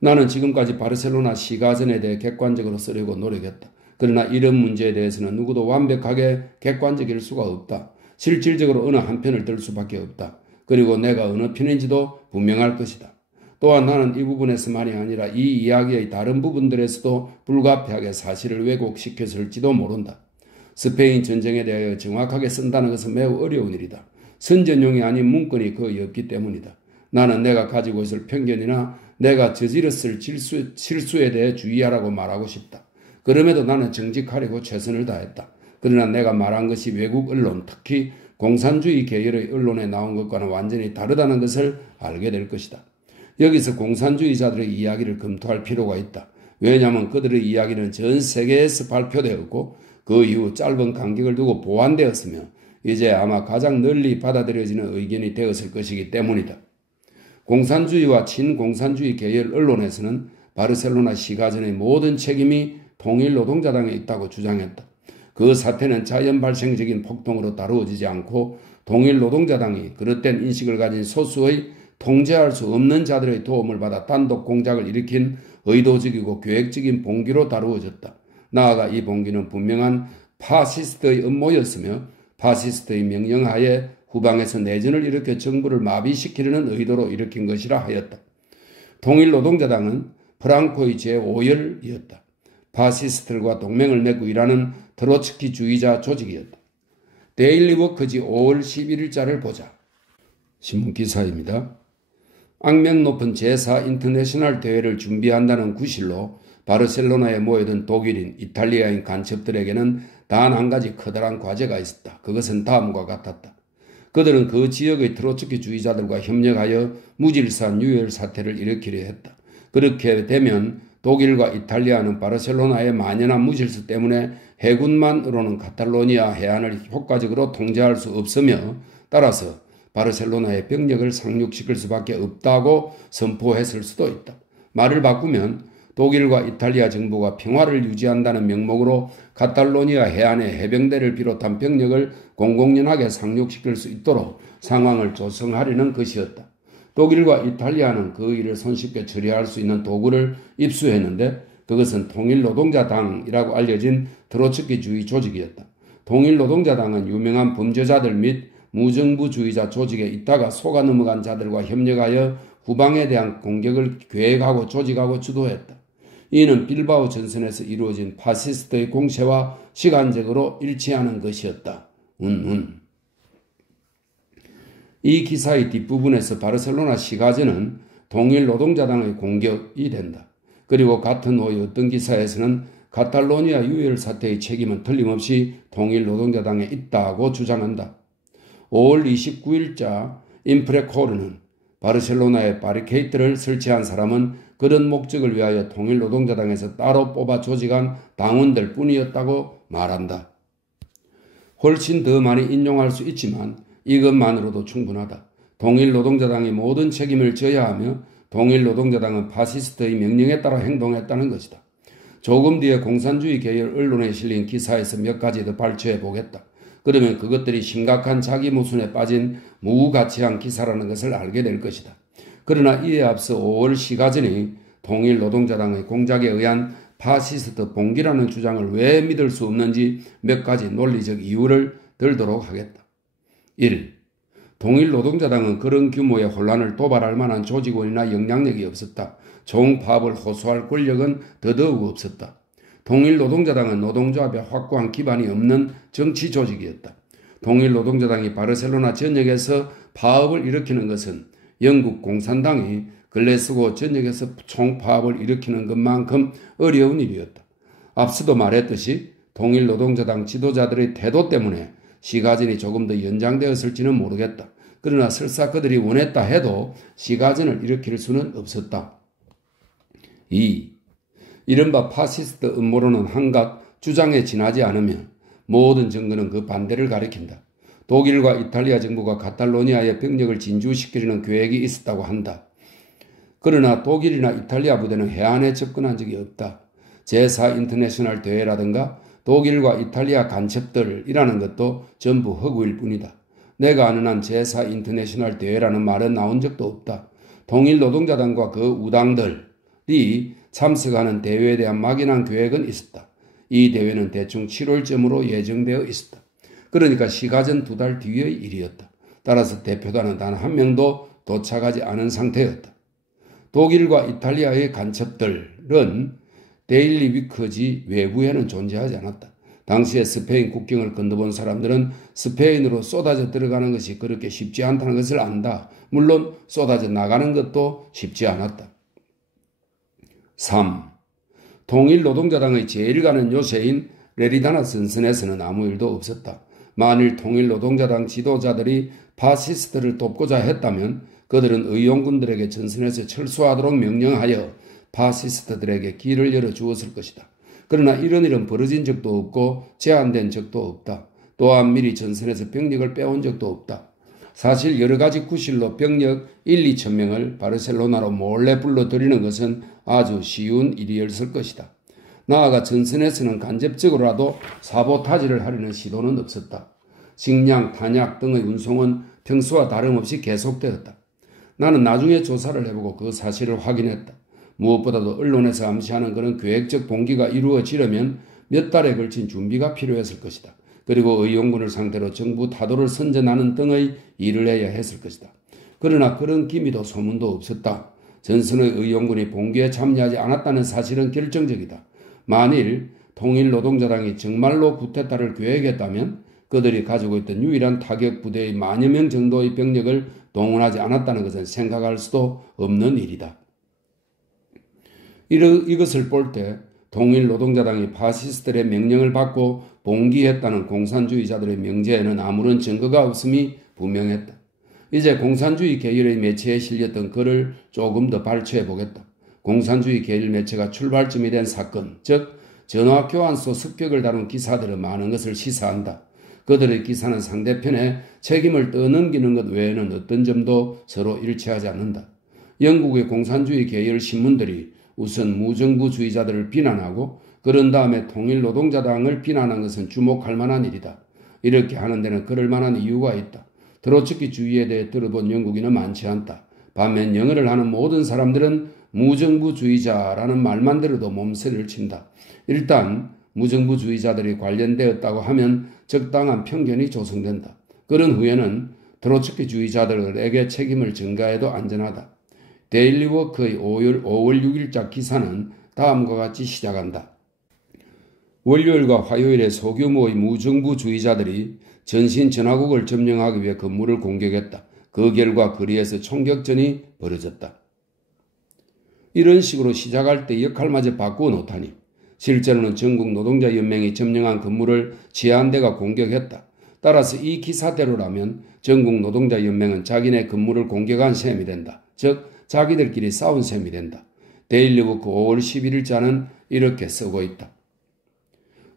나는 지금까지 바르셀로나 시가전에 대해 객관적으로 쓰려고 노력했다. 그러나 이런 문제에 대해서는 누구도 완벽하게 객관적일 수가 없다. 실질적으로 어느 한편을 들 수밖에 없다. 그리고 내가 어느 편인지도 분명할 것이다. 또한 나는 이 부분에서만이 아니라 이 이야기의 다른 부분들에서도 불가피하게 사실을 왜곡시켰을지도 모른다. 스페인 전쟁에 대하여 정확하게 쓴다는 것은 매우 어려운 일이다. 선전용이 아닌 문건이 거의 없기 때문이다. 나는 내가 가지고 있을 편견이나 내가 저질렀을 실수에 대해 주의하라고 말하고 싶다. 그럼에도 나는 정직하려고 최선을 다했다. 그러나 내가 말한 것이 외국 언론, 특히 공산주의 계열의 언론에 나온 것과는 완전히 다르다는 것을 알게 될 것이다. 여기서 공산주의자들의 이야기를 검토할 필요가 있다. 왜냐하면 그들의 이야기는 전 세계에서 발표되었고 그 이후 짧은 간격을 두고 보완되었으며 이제 아마 가장 널리 받아들여지는 의견이 되었을 것이기 때문이다. 공산주의와 친공산주의 계열 언론에서는 바르셀로나 시가전의 모든 책임이 통일노동자당에 있다고 주장했다. 그 사태는 자연 발생적인 폭동으로 다루어지지 않고 통일노동자당이 그릇된 인식을 가진 소수의 통제할 수 없는 자들의 도움을 받아 단독 공작을 일으킨 의도적이고 계획적인 봉기로 다루어졌다. 나아가 이 봉기는 분명한 파시스트의 음모였으며 파시스트의 명령하에 후방에서 내전을 일으켜 정부를 마비시키려는 의도로 일으킨 것이라 하였다. 통일노동자당은 프랑코의 제5열이었다. 파시스트들과 동맹을 맺고 일하는 트로츠키주의자 조직이었다. 데일리 워커지 5월 11일자를 보자. 신문 기사입니다. 악명 높은 제4 인터내셔널 대회를 준비한다는 구실로 바르셀로나에 모여든 독일인, 이탈리아인 간첩들에게는 단 한 가지 커다란 과제가 있었다. 그것은 다음과 같았다. 그들은 그 지역의 트로츠키주의자들과 협력하여 무질서한 유혈 사태를 일으키려 했다. 그렇게 되면 독일과 이탈리아는 바르셀로나의 만연한 무질서 때문에 해군만으로는 카탈로니아 해안을 효과적으로 통제할 수 없으며 따라서 바르셀로나의 병력을 상륙시킬 수밖에 없다고 선포했을 수도 있다. 말을 바꾸면 독일과 이탈리아 정부가 평화를 유지한다는 명목으로 카탈로니아 해안의 해병대를 비롯한 병력을 공공연하게 상륙시킬 수 있도록 상황을 조성하려는 것이었다. 독일과 이탈리아는 그 일을 손쉽게 처리할 수 있는 도구를 입수했는데 그것은 통일노동자당이라고 알려진 트로츠키주의 조직이었다. 통일노동자당은 유명한 범죄자들 및 무정부주의자 조직에 있다가 속아 넘어간 자들과 협력하여 후방에 대한 공격을 계획하고 조직하고 주도했다. 이는 빌바오 전선에서 이루어진 파시스트의 공세와 시간적으로 일치하는 것이었다. 이 기사의 뒷부분에서 바르셀로나 시가전은 통일노동자당의 공격이 된다. 그리고 같은 오의 어떤 기사에서는 카탈로니아 유혈 사태의 책임은 틀림없이 통일노동자당에 있다고 주장한다. 5월 29일자 임프레코르는 바르셀로나에 바리케이트를 설치한 사람은 그런 목적을 위하여 통일노동자당에서 따로 뽑아 조직한 당원들 뿐이었다고 말한다. 훨씬 더 많이 인용할 수 있지만 이것만으로도 충분하다. 통일노동자당이 모든 책임을 져야 하며 통일노동자당은 파시스트의 명령에 따라 행동했다는 것이다. 조금 뒤에 공산주의 계열 언론에 실린 기사에서 몇 가지 더 발췌해 보겠다. 그러면 그것들이 심각한 자기 모순에 빠진 무가치한 기사라는 것을 알게 될 것이다. 그러나 이에 앞서 5월 시가전이 통일노동자당의 공작에 의한 파시스트 봉기라는 주장을 왜 믿을 수 없는지 몇 가지 논리적 이유를 들도록 하겠다. 1. 통일노동자당은 그런 규모의 혼란을 도발할 만한 조직원이나 영향력이 없었다. 총파업을 호소할 권력은 더더욱 없었다. 통일노동자당은 노동조합에 확고한 기반이 없는 정치 조직이었다. 통일노동자당이 바르셀로나 전역에서 파업을 일으키는 것은 영국 공산당이 글래스고 전역에서 총파업을 일으키는 것만큼 어려운 일이었다. 앞서도 말했듯이 통일노동자당 지도자들의 태도 때문에 시가전이 조금 더 연장되었을지는 모르겠다. 그러나 설사 그들이 원했다 해도 시가전을 일으킬 수는 없었다. 2. 이른바 파시스트 음모론은 한갓 주장에 지나지 않으면 모든 증거는 그 반대를 가리킨다. 독일과 이탈리아 정부가 카탈로니아의 병력을 진주시키려는 계획이 있었다고 한다. 그러나 독일이나 이탈리아 부대는 해안에 접근한 적이 없다. 제4 인터내셔널 대회라든가 독일과 이탈리아 간첩들이라는 것도 전부 허구일 뿐이다. 내가 아는 한 제4 인터내셔널 대회라는 말은 나온 적도 없다. 통일노동자당과 그 우당들이 참석하는 대회에 대한 막연한 계획은 있었다. 이 대회는 대충 7월쯤으로 예정되어 있었다. 그러니까 시가전 2달 뒤의 일이었다. 따라서 대표단은 단 한 명도 도착하지 않은 상태였다. 독일과 이탈리아의 간첩들은 데일리 위커지 외부에는 존재하지 않았다. 당시에 스페인 국경을 건너본 사람들은 스페인으로 쏟아져 들어가는 것이 그렇게 쉽지 않다는 것을 안다. 물론 쏟아져 나가는 것도 쉽지 않았다. 3. 통일노동자당의 제일 가는 요새인 레리다나 선선에서는 아무 일도 없었다. 만일 통일노동자당 지도자들이 파시스트를 돕고자 했다면 그들은 의용군들에게 전선에서 철수하도록 명령하여 파시스트들에게 길을 열어주었을 것이다. 그러나 이런 일은 벌어진 적도 없고 제한된 적도 없다. 또한 미리 전선에서 병력을 빼온 적도 없다. 사실 여러 가지 구실로 병력 1, 2천 명을 바르셀로나로 몰래 불러들이는 것은 아주 쉬운 일이었을 것이다. 나아가 전선에서는 간접적으로라도 사보타지를 하려는 시도는 없었다. 식량, 탄약 등의 운송은 평소와 다름없이 계속되었다. 나는 나중에 조사를 해보고 그 사실을 확인했다. 무엇보다도 언론에서 암시하는 그런 계획적 봉기가 이루어지려면 몇 달에 걸친 준비가 필요했을 것이다. 그리고 의용군을 상대로 정부 타도를 선전하는 등의 일을 해야 했을 것이다. 그러나 그런 기미도 소문도 없었다. 전선의 의용군이 봉기에 참여하지 않았다는 사실은 결정적이다. 만일 통일노동자당이 정말로 쿠데타를 계획했다면 그들이 가지고 있던 유일한 타격 부대의 만여 명 정도의 병력을 동원하지 않았다는 것은 생각할 수도 없는 일이다. 이것을 볼 때 통일노동자당이 파시스트들의 명령을 받고 봉기했다는 공산주의자들의 명제에는 아무런 증거가 없음이 분명했다. 이제 공산주의 계열의 매체에 실렸던 글을 조금 더 발췌해 보겠다. 공산주의 계열 매체가 출발점이 된 사건, 즉 전화교환소 습격을 다룬 기사들은 많은 것을 시사한다. 그들의 기사는 상대편에 책임을 떠넘기는 것 외에는 어떤 점도 서로 일치하지 않는다. 영국의 공산주의 계열 신문들이 우선 무정부주의자들을 비난하고 그런 다음에 통일노동자당을 비난한 것은 주목할 만한 일이다. 이렇게 하는 데는 그럴 만한 이유가 있다. 트로츠키주의에 대해 들어본 영국인은 많지 않다. 반면 영어를 하는 모든 사람들은 무정부주의자라는 말만 들어도 몸서리를 친다. 일단 무정부주의자들이 관련되었다고 하면 적당한 편견이 조성된다. 그런 후에는 트로츠키주의자들에게 책임을 전가해도 안전하다. 데일리워크의 5월 6일자 기사는 다음과 같이 시작한다. 월요일과 화요일에 소규모의 무정부주의자들이 전신 전화국을 점령하기 위해 건물을 공격했다. 그 결과 거리에서 총격전이 벌어졌다. 이런 식으로 시작할 때 역할마저 바꾸어 놓다니. 실제로는 전국노동자연맹이 점령한 건물을 지하한대가 공격했다. 따라서 이 기사대로라면 전국노동자연맹은 자기네 건물을 공격한 셈이 된다. 즉 자기들끼리 싸운 셈이 된다. 데일리워크 5월 11일자는 이렇게 쓰고 있다.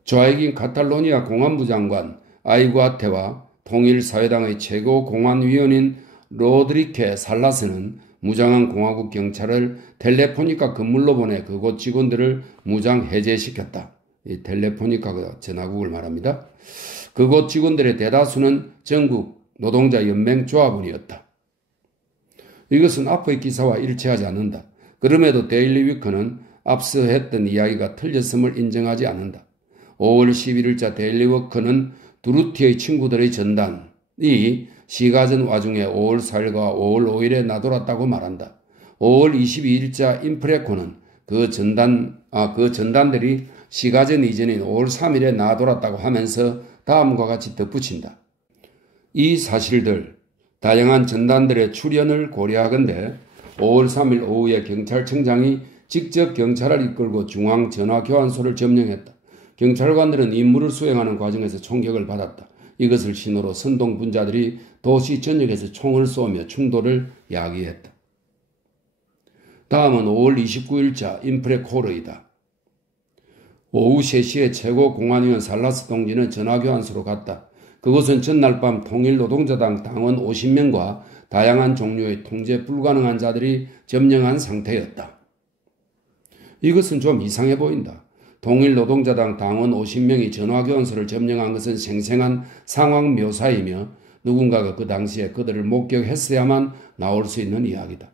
좌익인 카탈로니아 공안부 장관 아이구아테와 통일사회당의 최고 공안위원인 로드리케 살라스는 무장한 공화국 경찰을 텔레포니카 건물로 보내 그곳 직원들을 무장 해제시켰다. 이 텔레포니카가 전화국을 말합니다. 그곳 직원들의 대다수는 전국 노동자 연맹 조합원이었다. 이것은 앞의 기사와 일치하지 않는다. 그럼에도 데일리 위커는 앞서 했던 이야기가 틀렸음을 인정하지 않는다. 5월 11일자 데일리 워커는 두루티의 친구들의 전단이 시가전 와중에 5월 4일과 5월 5일에 나돌았다고 말한다. 5월 22일자 인프레코는 그 전단들이 시가전 이전인 5월 3일에 나돌았다고 하면서 다음과 같이 덧붙인다. 이 사실들, 다양한 전단들의 출현을 고려하건대 5월 3일 오후에 경찰청장이 직접 경찰을 이끌고 중앙전화교환소를 점령했다. 경찰관들은 임무를 수행하는 과정에서 총격을 받았다. 이것을 신호로 선동분자들이 도시 전역에서 총을 쏘며 충돌을 야기했다. 다음은 5월 29일자 인프레코르이다. 오후 3시에 최고공안위원 살라스 동지는 전화교환소로 갔다. 그곳은 전날 밤 통일노동자당 당원 50명과 다양한 종류의 통제 불가능한 자들이 점령한 상태였다. 이것은 좀 이상해 보인다. 통일노동자당 당원 50명이 전화교환소를 점령한 것은 생생한 상황 묘사이며 누군가가 그 당시에 그들을 목격했어야만 나올 수 있는 이야기다.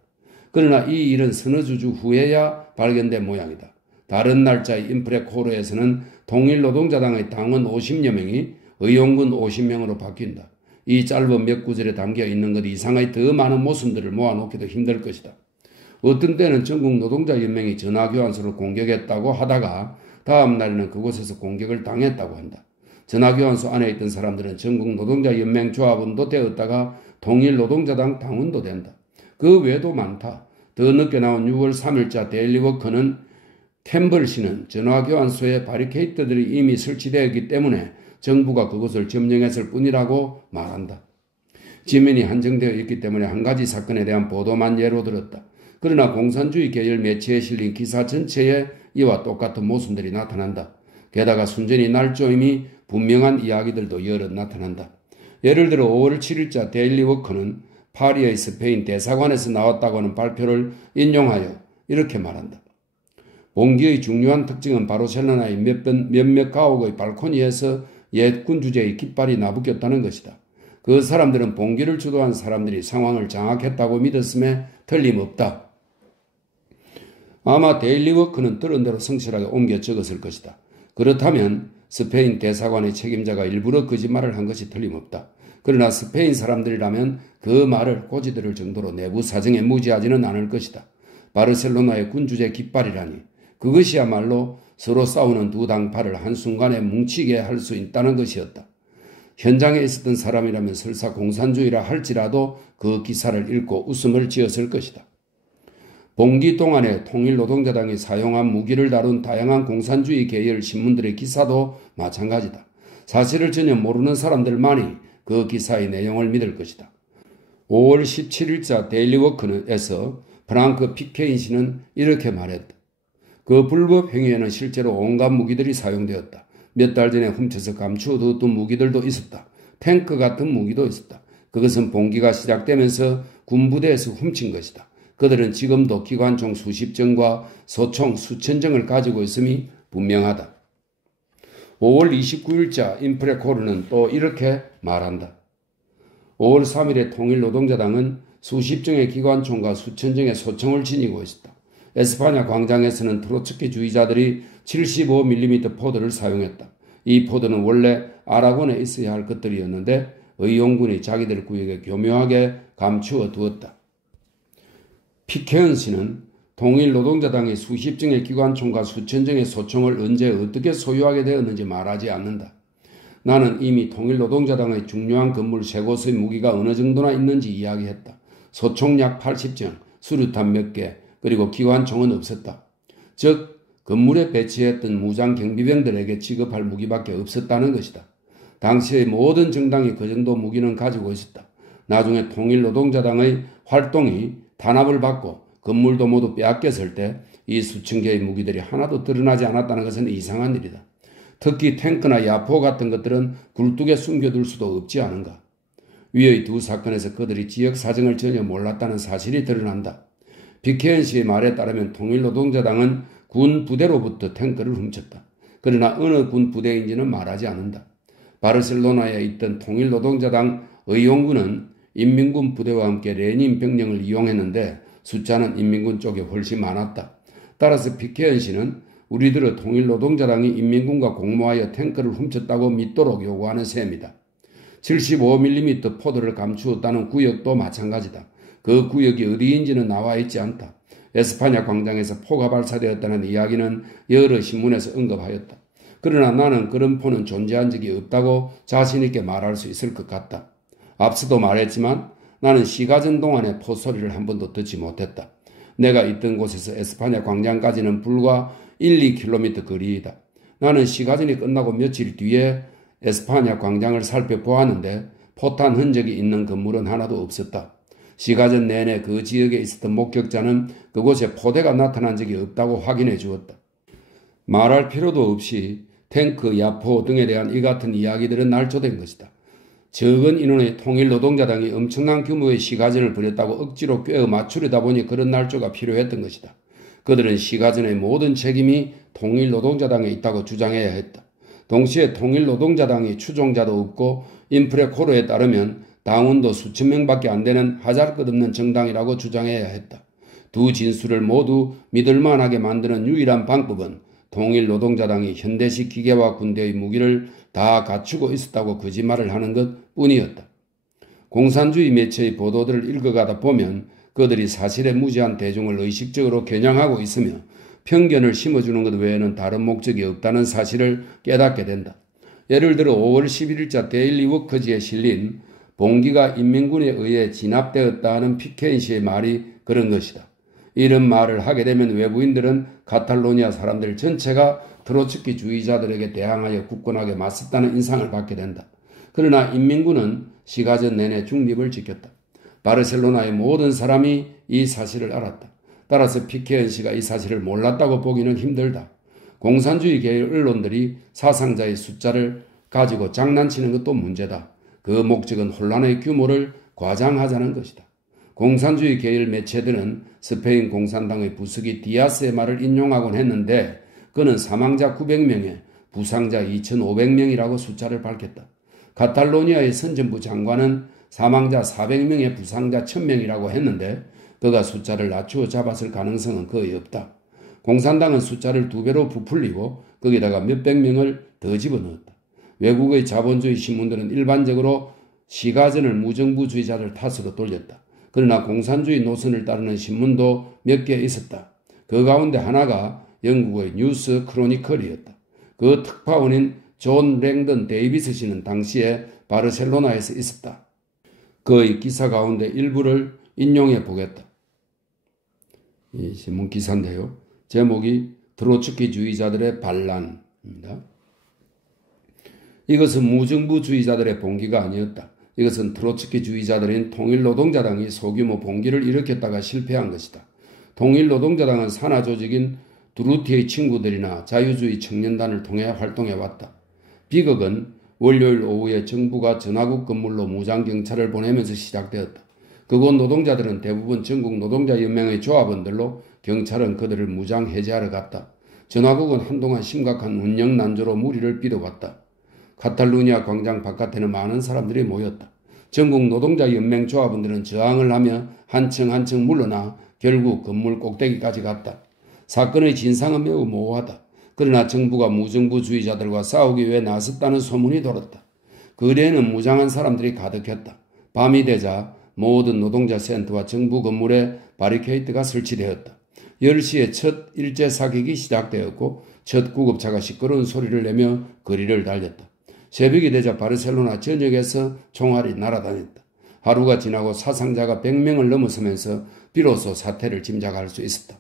그러나 이 일은 서너 주 후에야 발견된 모양이다. 다른 날짜의 인프레코르에서는 통일노동자당의 당원 50여 명이 의용군 50명으로 바뀐다. 이 짧은 몇 구절에 담겨 있는 것 이상의 더 많은 모순들을 모아놓기도 힘들 것이다. 어떤 때는 전국 노동자연맹이 전화교환소를 공격했다고 하다가 다음 날에는 그곳에서 공격을 당했다고 한다. 전화교환소 안에 있던 사람들은 전국 노동자연맹 조합원도 되었다가 통일노동자당 당원도 된다. 그 외에도 많다. 더 늦게 나온 6월 3일자 데일리워커는 캠벌 씨는 전화교환소에 바리케이트들이 이미 설치되었기 때문에 정부가 그것을 점령했을 뿐이라고 말한다. 지면이 한정되어 있기 때문에 한 가지 사건에 대한 보도만 예로 들었다. 그러나 공산주의 계열 매체에 실린 기사 전체에 이와 똑같은 모순들이 나타난다. 게다가 순전히 날조임이 분명한 이야기들도 여럿 나타난다. 예를 들어 5월 7일자 데일리 워커는 파리의 스페인 대사관에서 나왔다고 하는 발표를 인용하여 이렇게 말한다. 봉기의 중요한 특징은 바르셀로나의 몇몇 가옥의 발코니에서 옛 군주제의 깃발이 나부꼈다는 것이다. 그 사람들은 봉기를 주도한 사람들이 상황을 장악했다고 믿었음에 틀림없다. 아마 데일리 워커는 들은 대로 성실하게 옮겨 적었을 것이다. 그렇다면 스페인 대사관의 책임자가 일부러 거짓말을 한 것이 틀림없다. 그러나 스페인 사람들이라면 그 말을 꼬지들을 정도로 내부 사정에 무지하지는 않을 것이다. 바르셀로나의 군주제 깃발이라니 그것이야말로 서로 싸우는 두 당파를 한순간에 뭉치게 할 수 있다는 것이었다. 현장에 있었던 사람이라면 설사 공산주의라 할지라도 그 기사를 읽고 웃음을 지었을 것이다. 봉기 동안에 통일노동자당이 사용한 무기를 다룬 다양한 공산주의 계열 신문들의 기사도 마찬가지다. 사실을 전혀 모르는 사람들만이 그 기사의 내용을 믿을 것이다. 5월 17일자 데일리워크에서 프랑크 피케인 씨는 이렇게 말했다. 그 불법 행위에는 실제로 온갖 무기들이 사용되었다. 몇 달 전에 훔쳐서 감추어두었던 무기들도 있었다. 탱크 같은 무기도 있었다. 그것은 봉기가 시작되면서 군부대에서 훔친 것이다. 그들은 지금도 기관총 수십 정과 소총 수천 정을 가지고 있음이 분명하다. 5월 29일자 인프레코르는 또 이렇게 말한다. 5월 3일에 통일노동자당은 수십 정의 기관총과 수천 정의 소총을 지니고 있었다. 에스파냐 광장에서는 트로츠키주의자들이 75mm 포드를 사용했다. 이 포드는 원래 아라곤에 있어야 할 것들이었는데 의용군이 자기들 구역에 교묘하게 감추어 두었다. 피케은 씨는 통일노동자당이 수십 정의 기관총과 수천 정의 소총을 언제 어떻게 소유하게 되었는지 말하지 않는다. 나는 이미 통일노동자당의 중요한 건물 세 곳의 무기가 어느 정도나 있는지 이야기했다. 소총 약 80정, 수류탄 몇 개, 그리고 기관총은 없었다. 즉 건물에 배치했던 무장 경비병들에게 지급할 무기밖에 없었다는 것이다. 당시의 모든 정당이 그 정도 무기는 가지고 있었다. 나중에 통일노동자당의 활동이 탄압을 받고 건물도 모두 빼앗겼을 때 이 수천 개의 무기들이 하나도 드러나지 않았다는 것은 이상한 일이다. 특히 탱크나 야포 같은 것들은 굴뚝에 숨겨둘 수도 없지 않은가. 위의 두 사건에서 그들이 지역 사정을 전혀 몰랐다는 사실이 드러난다. 피케현 씨의 말에 따르면 통일노동자당은 군 부대로부터 탱크를 훔쳤다. 그러나 어느 군 부대인지는 말하지 않는다. 바르셀로나에 있던 통일노동자당 의용군은 인민군 부대와 함께 레닌 병력을 이용했는데 숫자는 인민군 쪽에 훨씬 많았다. 따라서 피케현 씨는 우리들의 통일노동자당이 인민군과 공모하여 탱크를 훔쳤다고 믿도록 요구하는 셈이다. 75mm 포도를 감추었다는 구역도 마찬가지다. 그 구역이 어디인지는 나와 있지 않다. 에스파냐 광장에서 포가 발사되었다는 이야기는 여러 신문에서 언급하였다. 그러나 나는 그런 포는 존재한 적이 없다고 자신있게 말할 수 있을 것 같다. 앞서도 말했지만 나는 시가전 동안에 포 소리를 한 번도 듣지 못했다. 내가 있던 곳에서 에스파냐 광장까지는 불과 1-2km 거리이다. 나는 시가전이 끝나고 며칠 뒤에 에스파냐 광장을 살펴보았는데 포탄 흔적이 있는 건물은 하나도 없었다. 시가전 내내 그 지역에 있었던 목격자는 그곳에 포대가 나타난 적이 없다고 확인해 주었다. 말할 필요도 없이 탱크, 야포 등에 대한 이 같은 이야기들은 날조된 것이다. 적은 인원의 통일노동자당이 엄청난 규모의 시가전을 벌였다고 억지로 꿰어 맞추려다 보니 그런 날조가 필요했던 것이다. 그들은 시가전의 모든 책임이 통일노동자당에 있다고 주장해야 했다. 동시에 통일노동자당이 추종자도 없고 인프레코르에 따르면 당원도 수천 명밖에 안 되는 하잘것없는 정당이라고 주장해야 했다. 두 진술을 모두 믿을만하게 만드는 유일한 방법은 통일노동자당이 현대식 기계와 군대의 무기를 다 갖추고 있었다고 거짓말을 하는 것 뿐이었다. 공산주의 매체의 보도들을 읽어가다 보면 그들이 사실에 무지한 대중을 의식적으로 겨냥하고 있으며 편견을 심어주는 것 외에는 다른 목적이 없다는 사실을 깨닫게 된다. 예를 들어 5월 11일자 데일리 워커지에 실린 봉기가 인민군에 의해 진압되었다는 피케인 씨의 말이 그런 것이다. 이런 말을 하게 되면 외부인들은 카탈로니아 사람들 전체가 트로츠키주의자들에게 대항하여 굳건하게 맞섰다는 인상을 받게 된다. 그러나 인민군은 시가전 내내 중립을 지켰다. 바르셀로나의 모든 사람이 이 사실을 알았다. 따라서 피케현 씨가 이 사실을 몰랐다고 보기는 힘들다. 공산주의 계열 언론들이 사상자의 숫자를 가지고 장난치는 것도 문제다. 그 목적은 혼란의 규모를 과장하자는 것이다. 공산주의 계열 매체들은 스페인 공산당의 부수기 디아스의 말을 인용하곤 했는데 그는 사망자 900명에 부상자 2,500명이라고 숫자를 밝혔다. 카탈로니아의 선전부 장관은 사망자 400명에 부상자 1,000명이라고 했는데 그가 숫자를 낮추어 잡았을 가능성은 거의 없다. 공산당은 숫자를 2배로 부풀리고 거기다가 몇백 명을 더 집어넣었다. 외국의 자본주의 신문들은 일반적으로 시가전을 무정부주의자들 탓으로 돌렸다. 그러나 공산주의 노선을 따르는 신문도 몇 개 있었다. 그 가운데 하나가 영국의 뉴스 크로니클이었다. 그 특파원인 존 랭던 데이비스 씨는 당시에 바르셀로나에서 있었다. 그의 기사 가운데 일부를 인용해 보겠다. 이 신문 기사인데요. 제목이 트로츠키주의자들의 반란입니다. 이것은 무정부주의자들의 봉기가 아니었다. 이것은 트로츠키주의자들인 통일노동자당이 소규모 봉기를 일으켰다가 실패한 것이다. 통일노동자당은 산하 조직인 두루티의 친구들이나 자유주의 청년단을 통해 활동해왔다. 비극은 월요일 오후에 정부가 전화국 건물로 무장경찰을 보내면서 시작되었다. 그곳 노동자들은 대부분 전국 노동자연맹의 조합원들로 경찰은 그들을 무장 해제하러 갔다. 전화국은 한동안 심각한 운영 난조로 무리를 빚어왔다. 카탈루니아 광장 바깥에는 많은 사람들이 모였다. 전국 노동자연맹 조합원들은 저항을 하며 한층 한층 물러나 결국 건물 꼭대기까지 갔다. 사건의 진상은 매우 모호하다. 그러나 정부가 무정부주의자들과 싸우기 위해 나섰다는 소문이 돌았다. 거리에는 무장한 사람들이 가득했다. 밤이 되자 모든 노동자 센터와 정부 건물에 바리케이트가 설치되었다. 10시에 첫 일제 사격이 시작되었고 첫 구급차가 시끄러운 소리를 내며 거리를 달렸다. 새벽이 되자 바르셀로나 전역에서 총알이 날아다녔다. 하루가 지나고 사상자가 100명을 넘어서면서 비로소 사태를 짐작할 수 있었다.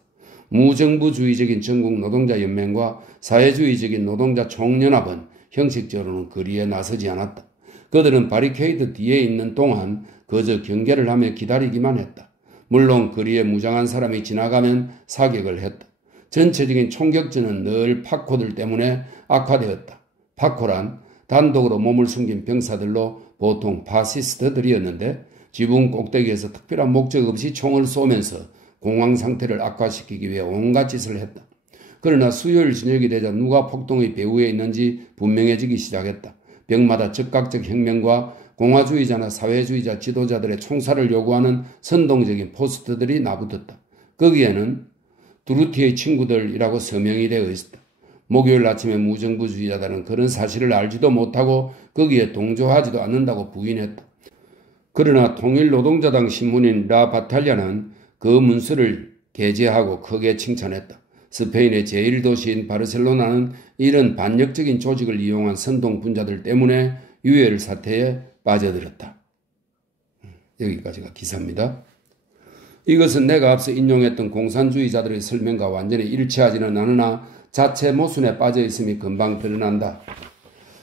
무정부주의적인 전국 노동자연맹과 사회주의적인 노동자 총연합은 형식적으로는 거리에 나서지 않았다. 그들은 바리케이드 뒤에 있는 동안 그저 경계를 하며 기다리기만 했다. 물론 거리에 무장한 사람이 지나가면 사격을 했다. 전체적인 총격전은 늘 파코들 때문에 악화되었다. 파코란 단독으로 몸을 숨긴 병사들로 보통 파시스트들이었는데 지붕 꼭대기에서 특별한 목적 없이 총을 쏘면서 공황 상태를 악화시키기 위해 온갖 짓을 했다. 그러나 수요일 저녁이 되자 누가 폭동의 배후에 있는지 분명해지기 시작했다. 벽마다 즉각적 혁명과 공화주의자나 사회주의자 지도자들의 총살을 요구하는 선동적인 포스터들이 나붙었다. 거기에는 두루티의 친구들이라고 서명이 되어 있었다. 목요일 아침에 무정부주의자들은 그런 사실을 알지도 못하고 거기에 동조하지도 않는다고 부인했다. 그러나 통일노동자당 신문인 라 바탈리아는 그 문서를 게재하고 크게 칭찬했다. 스페인의 제1도시인 바르셀로나는 이런 반역적인 조직을 이용한 선동분자들 때문에 유혈 사태에 빠져들었다. 여기까지가 기사입니다. 이것은 내가 앞서 인용했던 공산주의자들의 설명과 완전히 일치하지는 않으나 자체 모순에 빠져 있음이 금방 드러난다.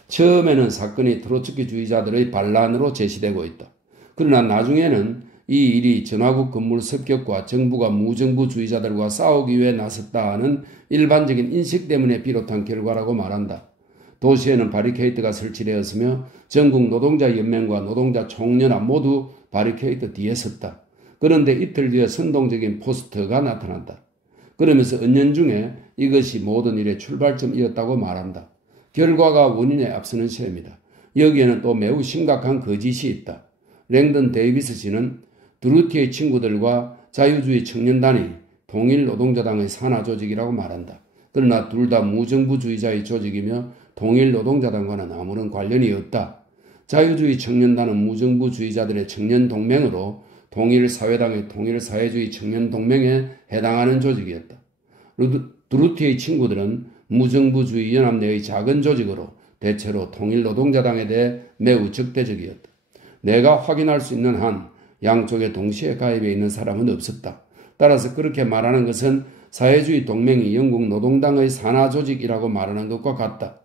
처음에는 사건이 트로츠키주의자들의 반란으로 제시되고 있다. 그러나 나중에는 이 일이 전화국 건물 습격과 정부가 무정부주의자들과 싸우기 위해 나섰다는 일반적인 인식 때문에 비롯한 결과라고 말한다. 도시에는 바리케이트가 설치되었으며 전국 노동자연맹과 노동자 총연합 모두 바리케이트 뒤에 섰다. 그런데 이틀 뒤에 선동적인 포스터가 나타난다. 그러면서 은연중에 이것이 모든 일의 출발점이었다고 말한다. 결과가 원인에 앞서는 셈이다. 여기에는 또 매우 심각한 거짓이 있다. 랭던 데이비스 씨는 두루티의 친구들과 자유주의 청년단이 통일노동자당의 산하조직이라고 말한다. 그러나 둘 다 무정부주의자의 조직이며 통일노동자당과는 아무런 관련이 없다. 자유주의 청년단은 무정부주의자들의 청년동맹으로 통일사회당의 통일사회주의 청년동맹에 해당하는 조직이었다. 두루티의 친구들은 무정부주의 연합 내의 작은 조직으로 대체로 통일노동자당에 대해 매우 적대적이었다. 내가 확인할 수 있는 한 양쪽에 동시에 가입해 있는 사람은 없었다. 따라서 그렇게 말하는 것은 사회주의 동맹이 영국 노동당의 산하 조직이라고 말하는 것과 같다.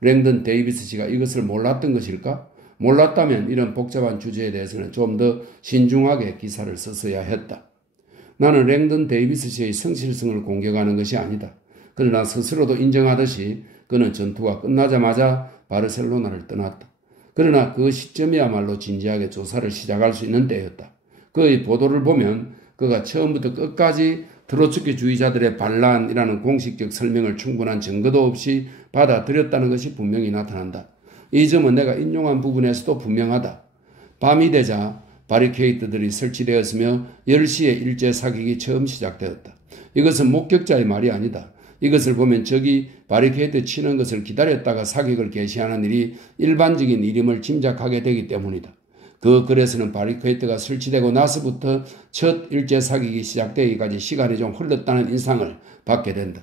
랭던 데이비스 씨가 이것을 몰랐던 것일까? 몰랐다면 이런 복잡한 주제에 대해서는 좀 더 신중하게 기사를 썼어야 했다. 나는 랭던 데이비스 씨의 성실성을 공격하는 것이 아니다. 그러나 스스로도 인정하듯이 그는 전투가 끝나자마자 바르셀로나를 떠났다. 그러나 그 시점이야말로 진지하게 조사를 시작할 수 있는 때였다. 그의 보도를 보면 그가 처음부터 끝까지 트로츠키주의자들의 반란이라는 공식적 설명을 충분한 증거도 없이 받아들였다는 것이 분명히 나타난다. 이 점은 내가 인용한 부분에서도 분명하다. 밤이 되자 바리케이트들이 설치되었으며 10시에 일제 사격이 처음 시작되었다. 이것은 목격자의 말이 아니다. 이것을 보면 적이 바리케이트 치는 것을 기다렸다가 사격을 개시하는 일이 일반적인 일임을 짐작하게 되기 때문이다. 그 글에서는 바리케이트가 설치되고 나서부터 첫 일제 사격이 시작되기까지 시간이 좀 흘렀다는 인상을 받게 된다.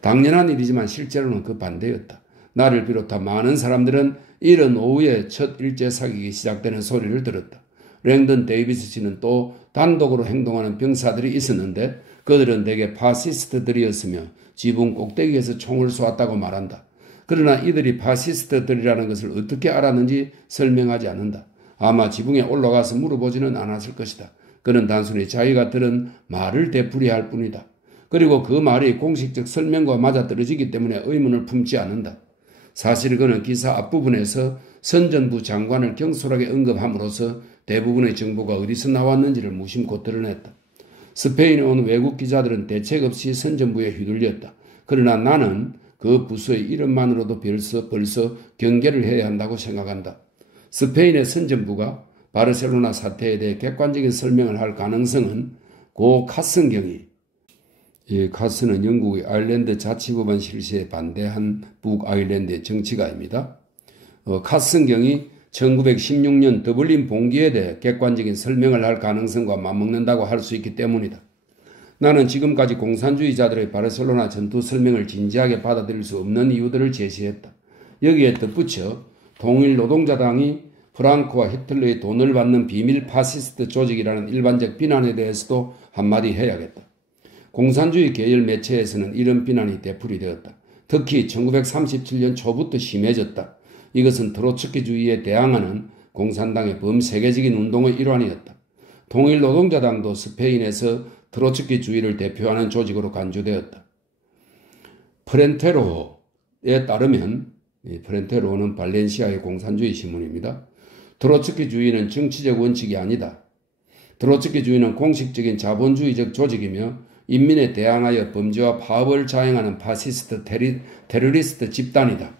당연한 일이지만 실제로는 그 반대였다. 나를 비롯한 많은 사람들은 이른 오후에 첫 일제 사격이 시작되는 소리를 들었다. 랭던 데이비스 씨는 또 단독으로 행동하는 병사들이 있었는데 그들은 대개 파시스트들이었으며 지붕 꼭대기에서 총을 쏘았다고 말한다. 그러나 이들이 파시스트들이라는 것을 어떻게 알았는지 설명하지 않는다. 아마 지붕에 올라가서 물어보지는 않았을 것이다. 그는 단순히 자기가 들은 말을 되풀이할 뿐이다. 그리고 그 말이 공식적 설명과 맞아떨어지기 때문에 의문을 품지 않는다. 사실 그는 기사 앞부분에서 선전부 장관을 경솔하게 언급함으로써 대부분의 정보가 어디서 나왔는지를 무심코 드러냈다. 스페인에 온 외국 기자들은 대책 없이 선전부에 휘둘렸다. 그러나 나는 그 부서의 이름만으로도 벌써 경계를 해야 한다고 생각한다. 스페인의 선전부가 바르셀로나 사태에 대해 객관적인 설명을 할 가능성은 고 카슨경이, 카슨은 영국의 아일랜드 자치법안 실시에 반대한 북아일랜드의 정치가입니다. 카슨경이 1916년 더블린 봉기에 대해 객관적인 설명을 할 가능성과 맞먹는다고 할 수 있기 때문이다. 나는 지금까지 공산주의자들의 바르셀로나 전투 설명을 진지하게 받아들일 수 없는 이유들을 제시했다. 여기에 덧붙여 통일노동자당이 프랑코와 히틀러의 돈을 받는 비밀 파시스트 조직이라는 일반적 비난에 대해서도 한마디 해야겠다. 공산주의 계열 매체에서는 이런 비난이 되풀이되었다. 특히 1937년 초부터 심해졌다. 이것은 트로츠키주의에 대항하는 공산당의 범세계적인 운동의 일환이었다. 통일노동자당도 스페인에서 트로츠키주의를 대표하는 조직으로 간주되었다. 프렌테로에 따르면, 프렌테로는 발렌시아의 공산주의 신문입니다. 트로츠키주의는 정치적 원칙이 아니다. 트로츠키주의는 공식적인 자본주의적 조직이며 인민에 대항하여 범죄와 파업을 자행하는 파시스트 테러리스트 집단이다.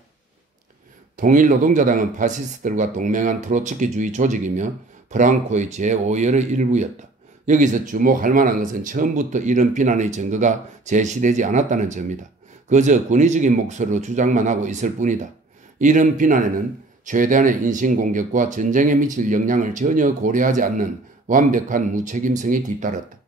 통일노동자당은 파시스트들과 동맹한 트로츠키주의 조직이며 프랑코의 제5열의 일부였다. 여기서 주목할 만한 것은 처음부터 이런 비난의 증거가 제시되지 않았다는 점이다. 그저 권위적인 목소리로 주장만 하고 있을 뿐이다. 이런 비난에는 최대한의 인신공격과 전쟁에 미칠 영향을 전혀 고려하지 않는 완벽한 무책임성이 뒤따랐다.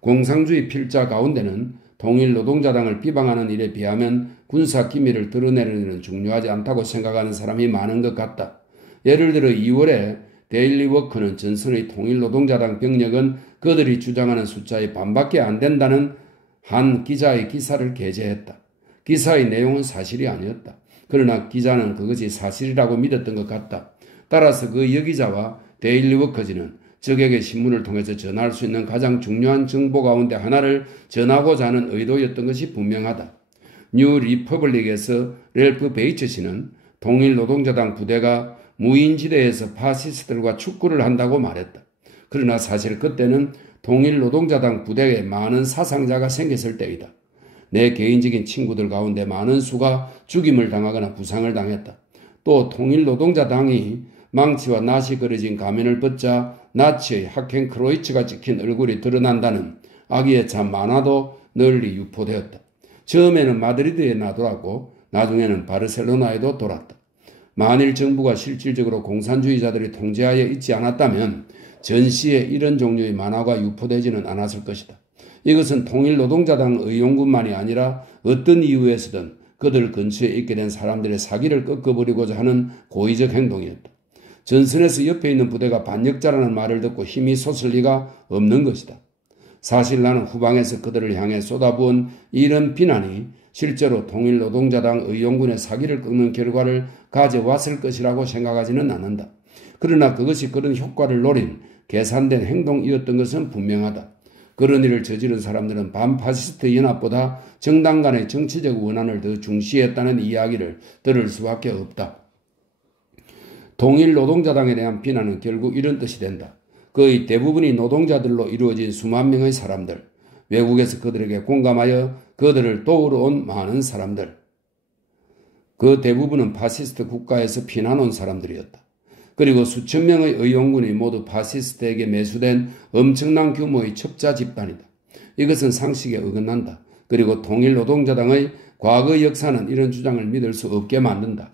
공상주의 필자 가운데는 통일노동자당을 비방하는 일에 비하면 군사기밀을 드러내는 일은 중요하지 않다고 생각하는 사람이 많은 것 같다. 예를 들어 2월에 데일리워크는 전선의 통일노동자당 병력은 그들이 주장하는 숫자의 반밖에 안 된다는 한 기자의 기사를 게재했다. 기사의 내용은 사실이 아니었다. 그러나 기자는 그것이 사실이라고 믿었던 것 같다. 따라서 그 여기자와 데일리워커지는 적에게 신문을 통해서 전할 수 있는 가장 중요한 정보 가운데 하나를 전하고자 하는 의도였던 것이 분명하다. 뉴 리퍼블릭에서 렐프 베이츠 씨는 통일노동자당 부대가 무인지대에서 파시스트들과 축구를 한다고 말했다. 그러나 사실 그때는 통일노동자당 부대에 많은 사상자가 생겼을 때이다. 내 개인적인 친구들 가운데 많은 수가 죽임을 당하거나 부상을 당했다. 또 통일노동자당이 망치와 낫이 그려진 가면을 벗자 나치의 하켄 크로이츠가 찍힌 얼굴이 드러난다는 악의의 참 만화도 널리 유포되었다. 처음에는 마드리드에 나돌았고 나중에는 바르셀로나에도 돌았다. 만일 정부가 실질적으로 공산주의자들이 통제하에 있지 않았다면 전시에 이런 종류의 만화가 유포되지는 않았을 것이다. 이것은 통일노동자당 의용군만이 아니라 어떤 이유에서든 그들 근처에 있게 된 사람들의 사기를 꺾어버리고자 하는 고의적 행동이었다. 전선에서 옆에 있는 부대가 반역자라는 말을 듣고 힘이 솟을 리가 없는 것이다. 사실 나는 후방에서 그들을 향해 쏟아부은 이런 비난이 실제로 통일노동자당 의용군의 사기를 꺾는 결과를 가져왔을 것이라고 생각하지는 않는다. 그러나 그것이 그런 효과를 노린 계산된 행동이었던 것은 분명하다. 그런 일을 저지른 사람들은 반파시스트 연합보다 정당 간의 정치적 원한을 더 중시했다는 이야기를 들을 수밖에 없다. 통일노동자당에 대한 비난은 결국 이런 뜻이 된다. 거의 대부분이 노동자들로 이루어진 수만 명의 사람들, 외국에서 그들에게 공감하여 그들을 도우러 온 많은 사람들, 그 대부분은 파시스트 국가에서 피난온 사람들이었다. 그리고 수천 명의 의용군이 모두 파시스트에게 매수된 엄청난 규모의 첩자 집단이다. 이것은 상식에 어긋난다. 그리고 통일노동자당의 과거 역사는 이런 주장을 믿을 수 없게 만든다.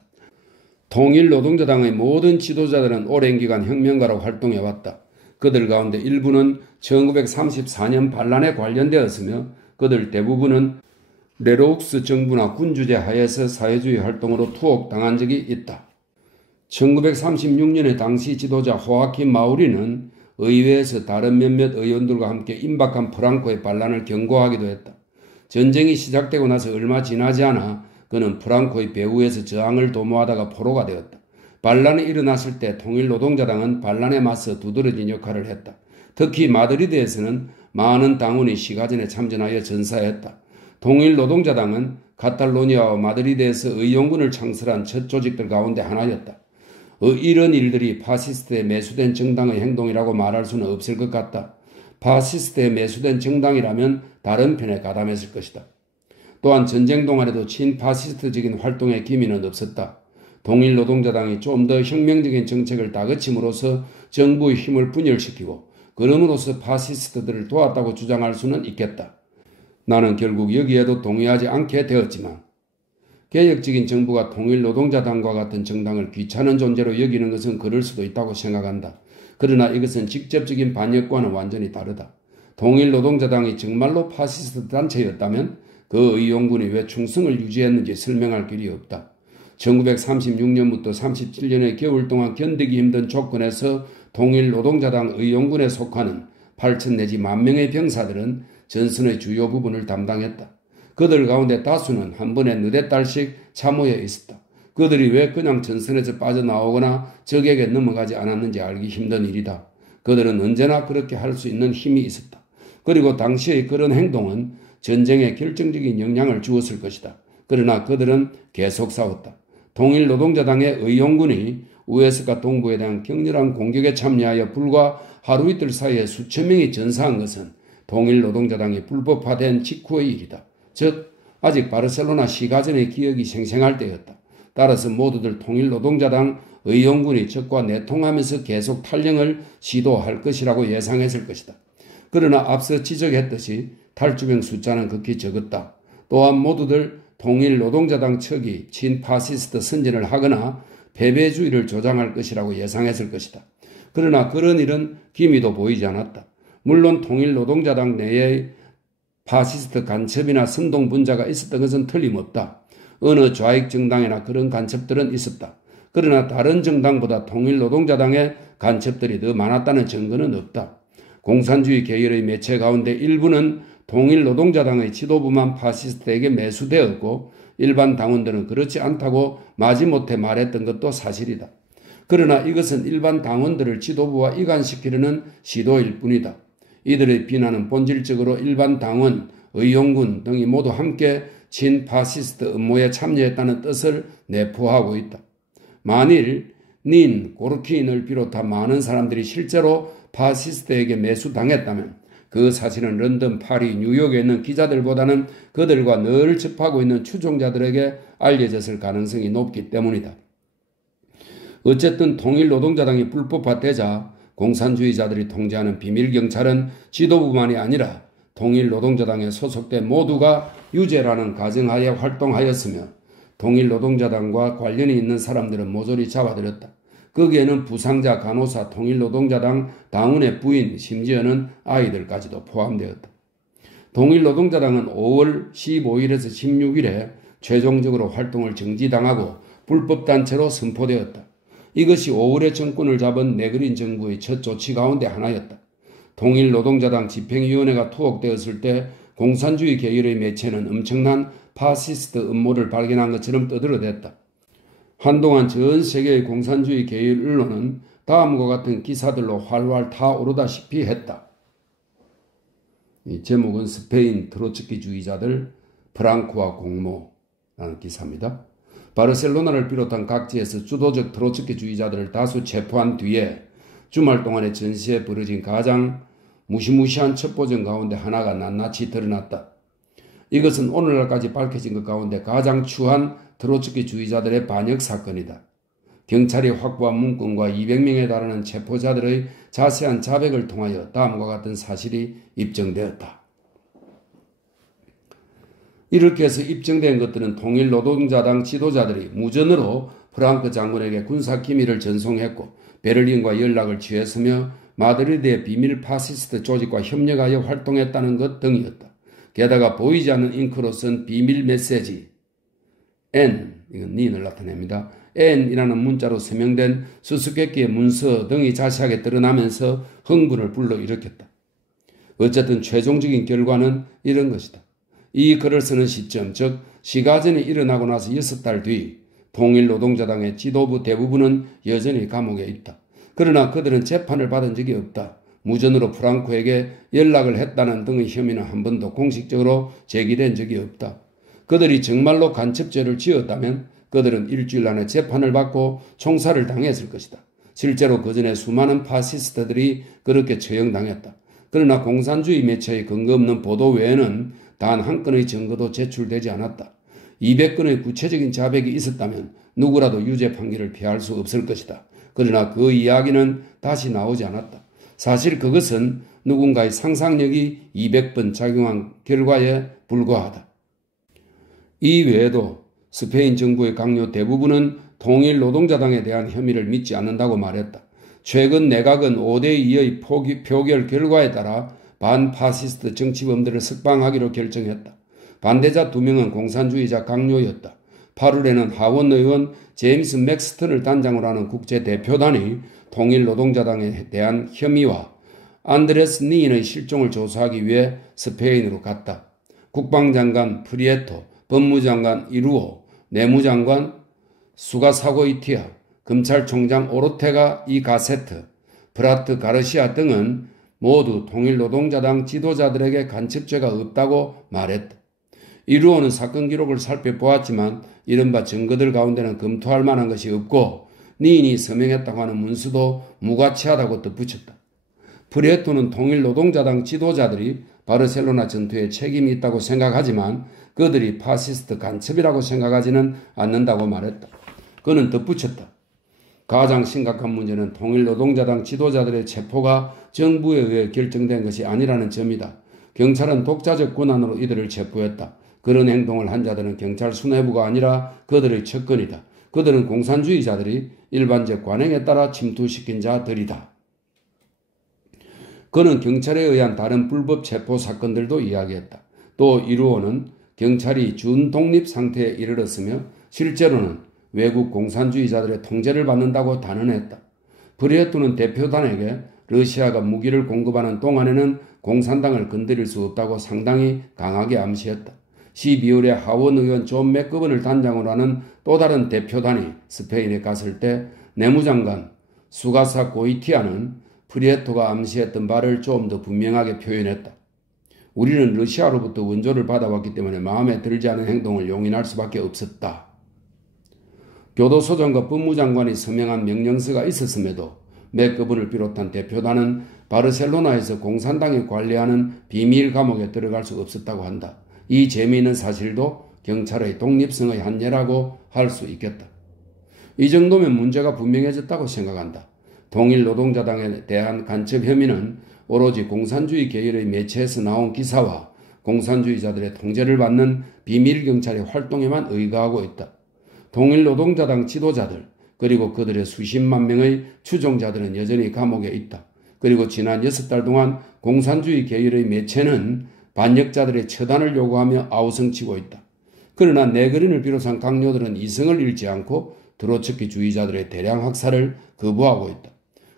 통일노동자당의 모든 지도자들은 오랜 기간 혁명가로 활동해왔다. 그들 가운데 일부는 1934년 반란에 관련되었으며 그들 대부분은 레로욱스 정부나 군주제 하에서 사회주의 활동으로 투옥당한 적이 있다. 1936년에 당시 지도자 호아킨 마우리는 의회에서 다른 몇몇 의원들과 함께 임박한 프랑코의 반란을 경고하기도 했다. 전쟁이 시작되고 나서 얼마 지나지 않아 그는 프랑코의 배후에서 저항을 도모하다가 포로가 되었다. 반란이 일어났을 때 통일노동자당은 반란에 맞서 두드러진 역할을 했다. 특히 마드리드에서는 많은 당원이 시가전에 참전하여 전사했다. 통일노동자당은 카탈로니아와 마드리드에서 의용군을 창설한 첫 조직들 가운데 하나였다. 이런 일들이 파시스트에 매수된 정당의 행동이라고 말할 수는 없을 것 같다. 파시스트에 매수된 정당이라면 다른 편에 가담했을 것이다. 또한 전쟁 동안에도 친파시스트적인 활동의 기미는 없었다. 통일노동자당이 좀 더 혁명적인 정책을 다그침으로써 정부의 힘을 분열시키고 그럼으로써 파시스트들을 도왔다고 주장할 수는 있겠다. 나는 결국 여기에도 동의하지 않게 되었지만 개혁적인 정부가 통일노동자당과 같은 정당을 귀찮은 존재로 여기는 것은 그럴 수도 있다고 생각한다. 그러나 이것은 직접적인 반역과는 완전히 다르다. 통일노동자당이 정말로 파시스트 단체였다면 그 의용군이 왜 충성을 유지했는지 설명할 길이 없다. 1936년부터 37년의 겨울 동안 견디기 힘든 조건에서 통일노동자당 의용군에 속하는 8천 내지 10,000명의 병사들은 전선의 주요 부분을 담당했다. 그들 가운데 다수는 한 번에 너댓 달씩 참호해 있었다. 그들이 왜 그냥 전선에서 빠져나오거나 적에게 넘어가지 않았는지 알기 힘든 일이다. 그들은 언제나 그렇게 할 수 있는 힘이 있었다. 그리고 당시의 그런 행동은 전쟁에 결정적인 영향을 주었을 것이다. 그러나 그들은 계속 싸웠다. 통일노동자당의 의용군이 US과 동부에 대한 격렬한 공격에 참여하여 불과 하루 이틀 사이에 수천 명이 전사한 것은 통일노동자당이 불법화된 직후의 일이다. 즉 아직 바르셀로나 시가전의 기억이 생생할 때였다. 따라서 모두들 통일노동자당 의용군이 적과 내통하면서 계속 탈영을 시도할 것이라고 예상했을 것이다. 그러나 앞서 지적했듯이 탈주병 숫자는 극히 적었다. 또한 모두들 통일노동자당 측이 친파시스트 선전을 하거나 패배주의를 조장할 것이라고 예상했을 것이다. 그러나 그런 일은 기미도 보이지 않았다. 물론 통일노동자당 내에 파시스트 간첩이나 선동분자가 있었던 것은 틀림없다. 어느 좌익 정당이나 그런 간첩들은 있었다. 그러나 다른 정당보다 통일노동자당의 간첩들이 더 많았다는 증거는 없다. 공산주의 계열의 매체 가운데 일부는 통일노동자당의 지도부만 파시스트에게 매수되었고 일반 당원들은 그렇지 않다고 마지못해 말했던 것도 사실이다. 그러나 이것은 일반 당원들을 지도부와 이간시키려는 시도일 뿐이다. 이들의 비난은 본질적으로 일반 당원, 의용군 등이 모두 함께 친파시스트 음모에 참여했다는 뜻을 내포하고 있다. 만일 닌, 고르키인을 비롯한 많은 사람들이 실제로 파시스트에게 매수당했다면 그 사실은 런던, 파리, 뉴욕에 있는 기자들보다는 그들과 늘 접하고 있는 추종자들에게 알려졌을 가능성이 높기 때문이다. 어쨌든 통일노동자당이 불법화되자 공산주의자들이 통제하는 비밀경찰은 지도부만이 아니라 통일노동자당에 소속된 모두가 유죄라는 가정하에 활동하였으며 통일노동자당과 관련이 있는 사람들은 모조리 잡아들였다. 거기에는 부상자, 간호사, 통일노동자당 당원의 부인, 심지어는 아이들까지도 포함되었다. 통일노동자당은 5월 15일에서 16일에 최종적으로 활동을 정지당하고 불법단체로 선포되었다. 이것이 5월에 정권을 잡은 네그린 정부의 첫 조치 가운데 하나였다. 통일노동자당 집행위원회가 투옥되었을 때 공산주의 계열의 매체는 엄청난 파시스트 음모를 발견한 것처럼 떠들어댔다. 한동안 전 세계의 공산주의 계열 언론은 다음과 같은 기사들로 활활 타오르다시피 했다. 이 제목은 스페인 트로츠키주의자들 프랑코와 공모라는 기사입니다. 바르셀로나를 비롯한 각지에서 주도적 트로츠키주의자들을 다수 체포한 뒤에 주말 동안에 전시에 벌어진 가장 무시무시한 첩보전 가운데 하나가 낱낱이 드러났다. 이것은 오늘날까지 밝혀진 것 가운데 가장 추한 트로츠키주의자들의 반역 사건이다. 경찰이 확보한 문건과 200명에 달하는 체포자들의 자세한 자백을 통하여 다음과 같은 사실이 입증되었다. 이렇게 해서 입증된 것들은 통일노동자당 지도자들이 무전으로 프랑크 장군에게 군사기밀을 전송했고 베를린과 연락을 취했으며 마드리드의 비밀 파시스트 조직과 협력하여 활동했다는 것 등이었다. 게다가 보이지 않는 잉크로 쓴 비밀 메시지 N, 이건 니을 나타냅니다. N이라는 문자로 서명된 수수께끼의 문서 등이 자세하게 드러나면서 흥분을 불러일으켰다. 어쨌든 최종적인 결과는 이런 것이다. 이 글을 쓰는 시점, 즉 시가전이 일어나고 나서 6달 뒤 통일노동자당의 지도부 대부분은 여전히 감옥에 있다. 그러나 그들은 재판을 받은 적이 없다. 무전으로 프랑코에게 연락을 했다는 등의 혐의는 한 번도 공식적으로 제기된 적이 없다. 그들이 정말로 간첩죄를 지었다면 그들은 일주일 안에 재판을 받고 총살을 당했을 것이다. 실제로 그전에 수많은 파시스트들이 그렇게 처형당했다. 그러나 공산주의 매체의 근거 없는 보도 외에는 단 한 건의 증거도 제출되지 않았다. 200건의 구체적인 자백이 있었다면 누구라도 유죄 판결을 피할 수 없을 것이다. 그러나 그 이야기는 다시 나오지 않았다. 사실 그것은 누군가의 상상력이 200번 작용한 결과에 불과하다. 이 외에도 스페인 정부의 강요 대부분은 통일노동자당에 대한 혐의를 믿지 않는다고 말했다. 최근 내각은 5대2의 표결 결과에 따라 반파시스트 정치범들을 석방하기로 결정했다. 반대자 2명은 공산주의자 강요였다. 8월에는 하원 의원 제임스 맥스턴을 단장으로 하는 국제대표단이 통일노동자당에 대한 혐의와 안드레스 니인의 실종을 조사하기 위해 스페인으로 갔다. 국방장관 프리에토, 법무장관 이루오, 내무장관 수가사고이티아, 검찰총장 오르테가 이 가세트, 프라트 가르시아 등은 모두 통일노동자당 지도자들에게 간첩죄가 없다고 말했다. 이루오는 사건 기록을 살펴보았지만 이른바 증거들 가운데는 검토할 만한 것이 없고 니인이 서명했다고 하는 문수도 무가치하다고 덧붙였다. 프리에토는 통일노동자당 지도자들이 바르셀로나 전투에 책임이 있다고 생각하지만 그들이 파시스트 간첩이라고 생각하지는 않는다고 말했다. 그는 덧붙였다. 가장 심각한 문제는 통일노동자당 지도자들의 체포가 정부에 의해 결정된 것이 아니라는 점이다. 경찰은 독자적 권한으로 이들을 체포했다. 그런 행동을 한 자들은 경찰 수뇌부가 아니라 그들의 측근이다. 그들은 공산주의자들이 일반적 관행에 따라 침투시킨 자들이다. 그는 경찰에 의한 다른 불법 체포 사건들도 이야기했다. 또 이루어는 경찰이 준독립 상태에 이르렀으며 실제로는 외국 공산주의자들의 통제를 받는다고 단언했다. 프리에토는 대표단에게 러시아가 무기를 공급하는 동안에는 공산당을 건드릴 수 없다고 상당히 강하게 암시했다. 12월에 하원 의원 존 맥거번을 단장으로 하는 또 다른 대표단이 스페인에 갔을 때 내무장관 수가사 고이티아는 프리에토가 암시했던 바를 좀 더 분명하게 표현했다. 우리는 러시아로부터 원조를 받아왔기 때문에 마음에 들지 않은 행동을 용인할 수밖에 없었다. 교도소장과 법무장관이 서명한 명령서가 있었음에도 맥거번을 비롯한 대표단은 바르셀로나에서 공산당이 관리하는 비밀 감옥에 들어갈 수 없었다고 한다. 이 재미있는 사실도 경찰의 독립성의 한계라고 할 수 있겠다. 이 정도면 문제가 분명해졌다고 생각한다. 통일노동자당에 대한 간첩 혐의는 오로지 공산주의 계열의 매체에서 나온 기사와 공산주의자들의 통제를 받는 비밀경찰의 활동에만 의거하고 있다. 통일노동자당 지도자들 그리고 그들의 수십만 명의 추종자들은 여전히 감옥에 있다. 그리고 지난 6달 동안 공산주의 계열의 매체는 반역자들의 처단을 요구하며 아우성치고 있다. 그러나 네그린을 비롯한 강요들은 이성을 잃지 않고 트로츠키주의자들의 대량 학살을 거부하고 있다.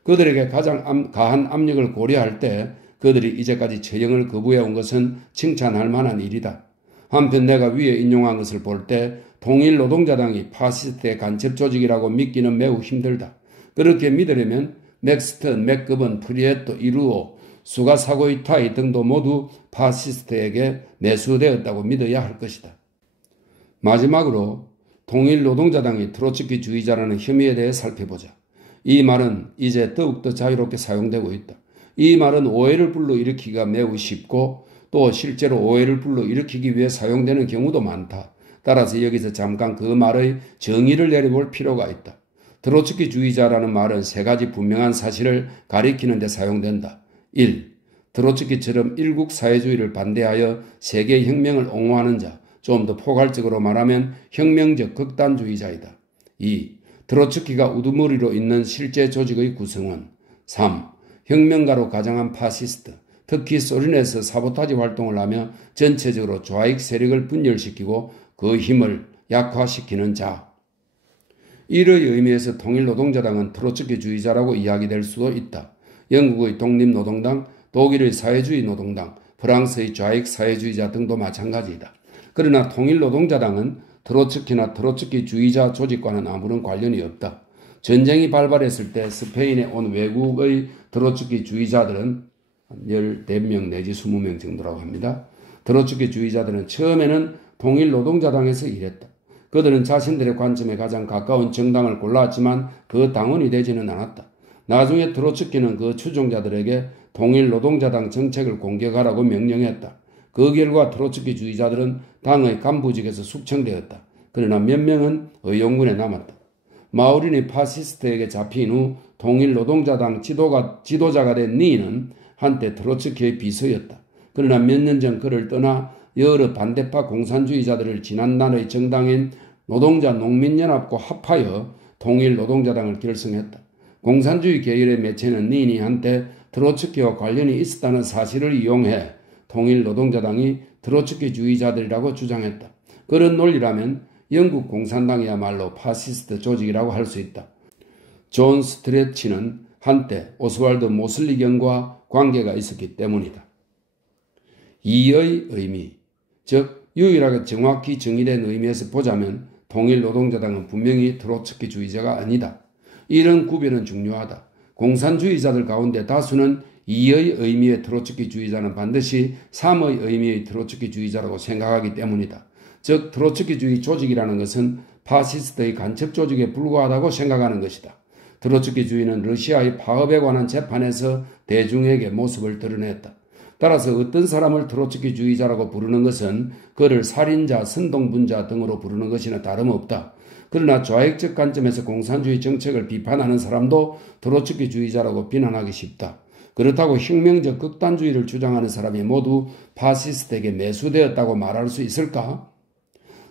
그들에게 가장 가한 압력을 고려할 때 그들이 이제까지 처형을 거부해온 것은 칭찬할 만한 일이다. 한편 내가 위에 인용한 것을 볼 때 통일노동자당이 파시스트의 간첩 조직이라고 믿기는 매우 힘들다. 그렇게 믿으려면 맥스턴, 맥거번, 프리에토, 이루오, 수가사고이타이 등도 모두 파시스트에게 매수되었다고 믿어야 할 것이다. 마지막으로 통일노동자당이 트로츠키주의자라는 혐의에 대해 살펴보자. 이 말은 이제 더욱더 자유롭게 사용되고 있다. 이 말은 오해를 불러일으키기가 매우 쉽고 또 실제로 오해를 불러일으키기 위해 사용되는 경우도 많다. 따라서 여기서 잠깐 그 말의 정의를 내려볼 필요가 있다. 트로츠키주의자라는 말은 세 가지 분명한 사실을 가리키는 데 사용된다. 1. 트로츠키처럼 일국 사회주의를 반대하여 세계혁명을 옹호하는 자, 좀 더 포괄적으로 말하면 혁명적 극단주의자이다. 2. 트로츠키가 우두머리로 있는 실제 조직의 구성원. 3. 혁명가로 가장한 파시스트, 특히 소련에서 사보타지 활동을 하며 전체적으로 좌익 세력을 분열시키고 그 힘을 약화시키는 자. 이의 의미에서 통일노동자당은 트로츠키주의자라고 이야기될 수도 있다. 영국의 독립노동당, 독일의 사회주의 노동당, 프랑스의 좌익 사회주의자 등도 마찬가지이다. 그러나 통일노동자당은 트로츠키나 트로츠키주의자 조직과는 아무런 관련이 없다. 전쟁이 발발했을 때 스페인에 온 외국의 트로츠키주의자들은 14명 내지 20명 정도라고 합니다. 트로츠키주의자들은 처음에는 통일노동자당에서 일했다. 그들은 자신들의 관점에 가장 가까운 정당을 골랐지만 그 당원이 되지는 않았다. 나중에 트로츠키는 그 추종자들에게 통일노동자당 정책을 공격하라고 명령했다. 그 결과 트로츠키주의자들은 당의 간부직에서 숙청되었다. 그러나 몇 명은 의용군에 남았다. 마우린이 파시스트에게 잡힌 후 통일노동자당 지도자가 된 니는 한때 트로츠키의 비서였다. 그러나 몇 년 전 그를 떠나 여러 반대파 공산주의자들을 지난날의 정당인 노동자 농민연합과 합하여 통일노동자당을 결성했다. 공산주의 계열의 매체는 니니 한때 트로츠키와 관련이 있었다는 사실을 이용해 통일노동자당이 트로츠키주의자들이라고 주장했다. 그런 논리라면 영국 공산당이야말로 파시스트 조직이라고 할 수 있다. 존 스트레치는 한때 오스왈드 모슬리경과 관계가 있었기 때문이다. 이의 의미, 즉 유일하게 정확히 정의된 의미에서 보자면 통일노동자당은 분명히 트로츠키주의자가 아니다. 이런 구별은 중요하다. 공산주의자들 가운데 다수는 2의 의미의 트로츠키주의자는 반드시 3의 의미의 트로츠키주의자라고 생각하기 때문이다. 즉 트로츠키주의 조직이라는 것은 파시스트의 간첩 조직에 불과하다고 생각하는 것이다. 트로츠키주의는 러시아의 파업에 관한 재판에서 대중에게 모습을 드러냈다. 따라서 어떤 사람을 트로츠키주의자라고 부르는 것은 그를 살인자, 선동분자 등으로 부르는 것이나 다름없다. 그러나 좌익적 관점에서 공산주의 정책을 비판하는 사람도 트로츠키주의자라고 비난하기 쉽다. 그렇다고 혁명적 극단주의를 주장하는 사람이 모두 파시스트에게 매수되었다고 말할 수 있을까?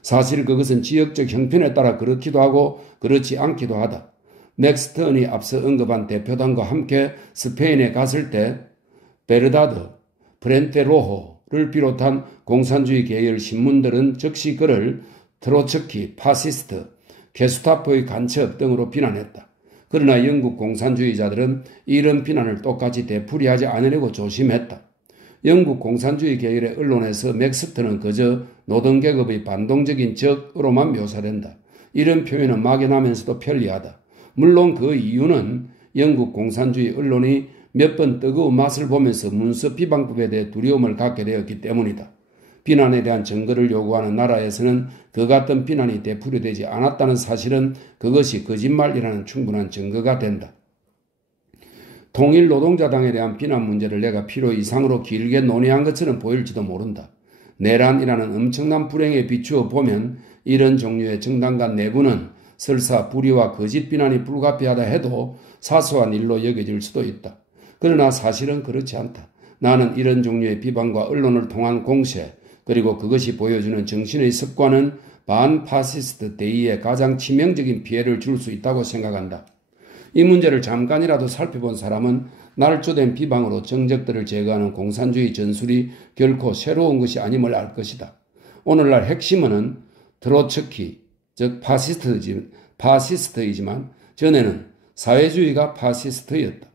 사실 그것은 지역적 형편에 따라 그렇기도 하고 그렇지 않기도 하다. 맥스턴이 앞서 언급한 대표단과 함께 스페인에 갔을 때 베르다드, 프렌테로호를 비롯한 공산주의 계열 신문들은 즉시 그를 트로츠키, 파시스트, 게스타포의 간첩 등으로 비난했다. 그러나 영국 공산주의자들은 이런 비난을 똑같이 되풀이하지 않으려고 조심했다. 영국 공산주의 계열의 언론에서 맥스턴은 그저 노동계급의 반동적인 적으로만 묘사된다. 이런 표현은 막연하면서도 편리하다. 물론 그 이유는 영국 공산주의 언론이 몇 번 뜨거운 맛을 보면서 문서 비방법에 대해 두려움을 갖게 되었기 때문이다. 비난에 대한 증거를 요구하는 나라에서는 그 같은 비난이 되풀이되지 않았다는 사실은 그것이 거짓말이라는 충분한 증거가 된다. 통일노동자당에 대한 비난 문제를 내가 필요 이상으로 길게 논의한 것처럼 보일지도 모른다. 내란이라는 엄청난 불행에 비추어 보면 이런 종류의 정당 간 내부는 설사 불의와 거짓 비난이 불가피하다 해도 사소한 일로 여겨질 수도 있다. 그러나 사실은 그렇지 않다. 나는 이런 종류의 비방과 언론을 통한 공세 그리고 그것이 보여주는 정신의 습관은 반파시스트 대의에 가장 치명적인 피해를 줄 수 있다고 생각한다. 이 문제를 잠깐이라도 살펴본 사람은 날조된 비방으로 정적들을 제거하는 공산주의 전술이 결코 새로운 것이 아님을 알 것이다. 오늘날 핵심은 트로츠키, 즉 파시스트이지만 전에는 사회주의가 파시스트였다.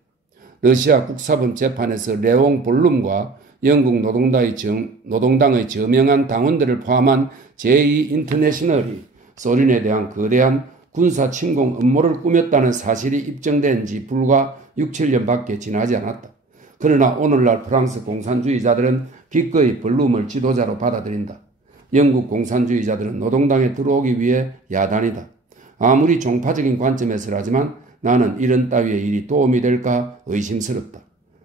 러시아 국사법 재판에서 레옹 볼룸과 영국 노동당의 저명한 당원들을 포함한 제2인터내셔널이 소련에 대한 거대한 군사 침공 음모를 꾸몄다는 사실이 입증된 지 불과 6, 7년밖에 지나지 않았다. 그러나 오늘날 프랑스 공산주의자들은 기꺼이 볼룸을 지도자로 받아들인다. 영국 공산주의자들은 노동당에 들어오기 위해 야단이다. 아무리 종파적인 관점에서라지만 나는 이런 따위의 일이 도움이 될까 의심스럽다.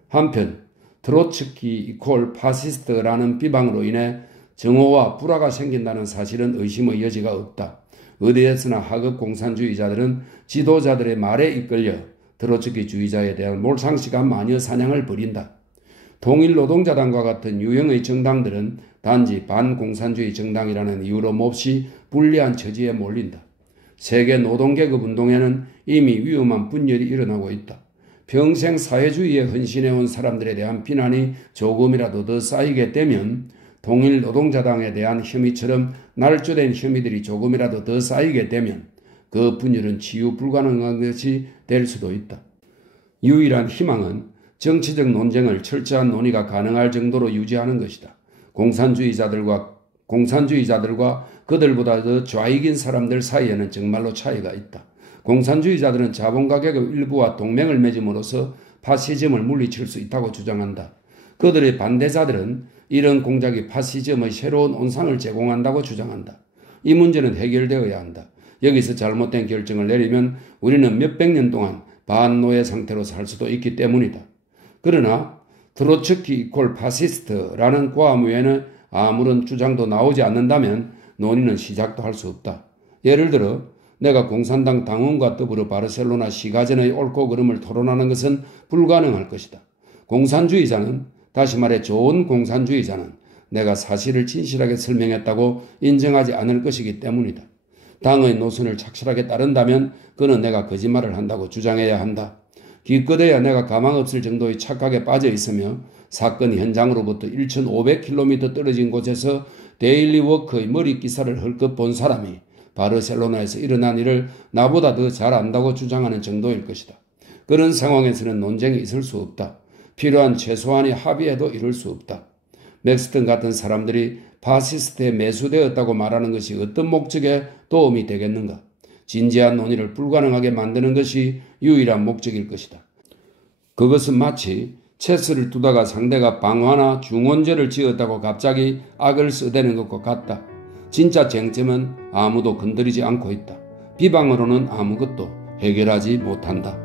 한편 트로츠키 이퀄 파시스트라는 비방으로 인해 정오와 불화가 생긴다는 사실은 의심의 여지가 없다. 어디에서나 하급 공산주의자들은 지도자들의 말에 이끌려 트로츠키주의자에 대한 몰상식한 마녀 사냥을 벌인다. 통일노동자당과 같은 유형의 정당들은 단지 반공산주의 정당이라는 이유로 몹시 불리한 처지에 몰린다. 세계 노동계급 운동에는 이미 위험한 분열이 일어나고 있다. 평생 사회주의에 헌신해온 사람들에 대한 비난이 조금이라도 더 쌓이게 되면 통일노동자당에 대한 혐의처럼 날조된 혐의들이 조금이라도 더 쌓이게 되면 그 분열은 치유 불가능한 것이 될 수도 있다. 유일한 희망은 정치적 논쟁을 철저한 논의가 가능할 정도로 유지하는 것이다. 공산주의자들과 그들보다 더 좌익인 사람들 사이에는 정말로 차이가 있다. 공산주의자들은 자본가 계급 일부와 동맹을 맺음으로써 파시즘을 물리칠 수 있다고 주장한다. 그들의 반대자들은 이런 공작이 파시즘의 새로운 온상을 제공한다고 주장한다. 이 문제는 해결되어야 한다. 여기서 잘못된 결정을 내리면 우리는 몇백 년 동안 반노예 상태로 살 수도 있기 때문이다. 그러나 트로츠키 이퀄 파시스트라는 고함 외에는 아무런 주장도 나오지 않는다면 논의는 시작도 할 수 없다. 예를 들어 내가 공산당 당원과 더불어 바르셀로나 시가전의 옳고 그름을 토론하는 것은 불가능할 것이다. 공산주의자는, 다시 말해 좋은 공산주의자는 내가 사실을 진실하게 설명했다고 인정하지 않을 것이기 때문이다. 당의 노선을 착실하게 따른다면 그는 내가 거짓말을 한다고 주장해야 한다. 기껏해야 내가 가망 없을 정도의 착각에 빠져 있으며 사건 현장으로부터 1,500km 떨어진 곳에서 데일리 워크의 머리 기사를 헐끗 본 사람이 바르셀로나에서 일어난 일을 나보다 더 잘 안다고 주장하는 정도일 것이다. 그런 상황에서는 논쟁이 있을 수 없다. 필요한 최소한의 합의에도 이룰 수 없다. 맥스턴 같은 사람들이 파시스트에 매수되었다고 말하는 것이 어떤 목적에 도움이 되겠는가? 진지한 논의를 불가능하게 만드는 것이 유일한 목적일 것이다. 그것은 마치 체스를 두다가 상대가 방화나 중원제를 지었다고 갑자기 악을 써대는 것과 같다. 진짜 쟁점은 아무도 건드리지 않고 있다. 비방으로는 아무것도 해결하지 못한다.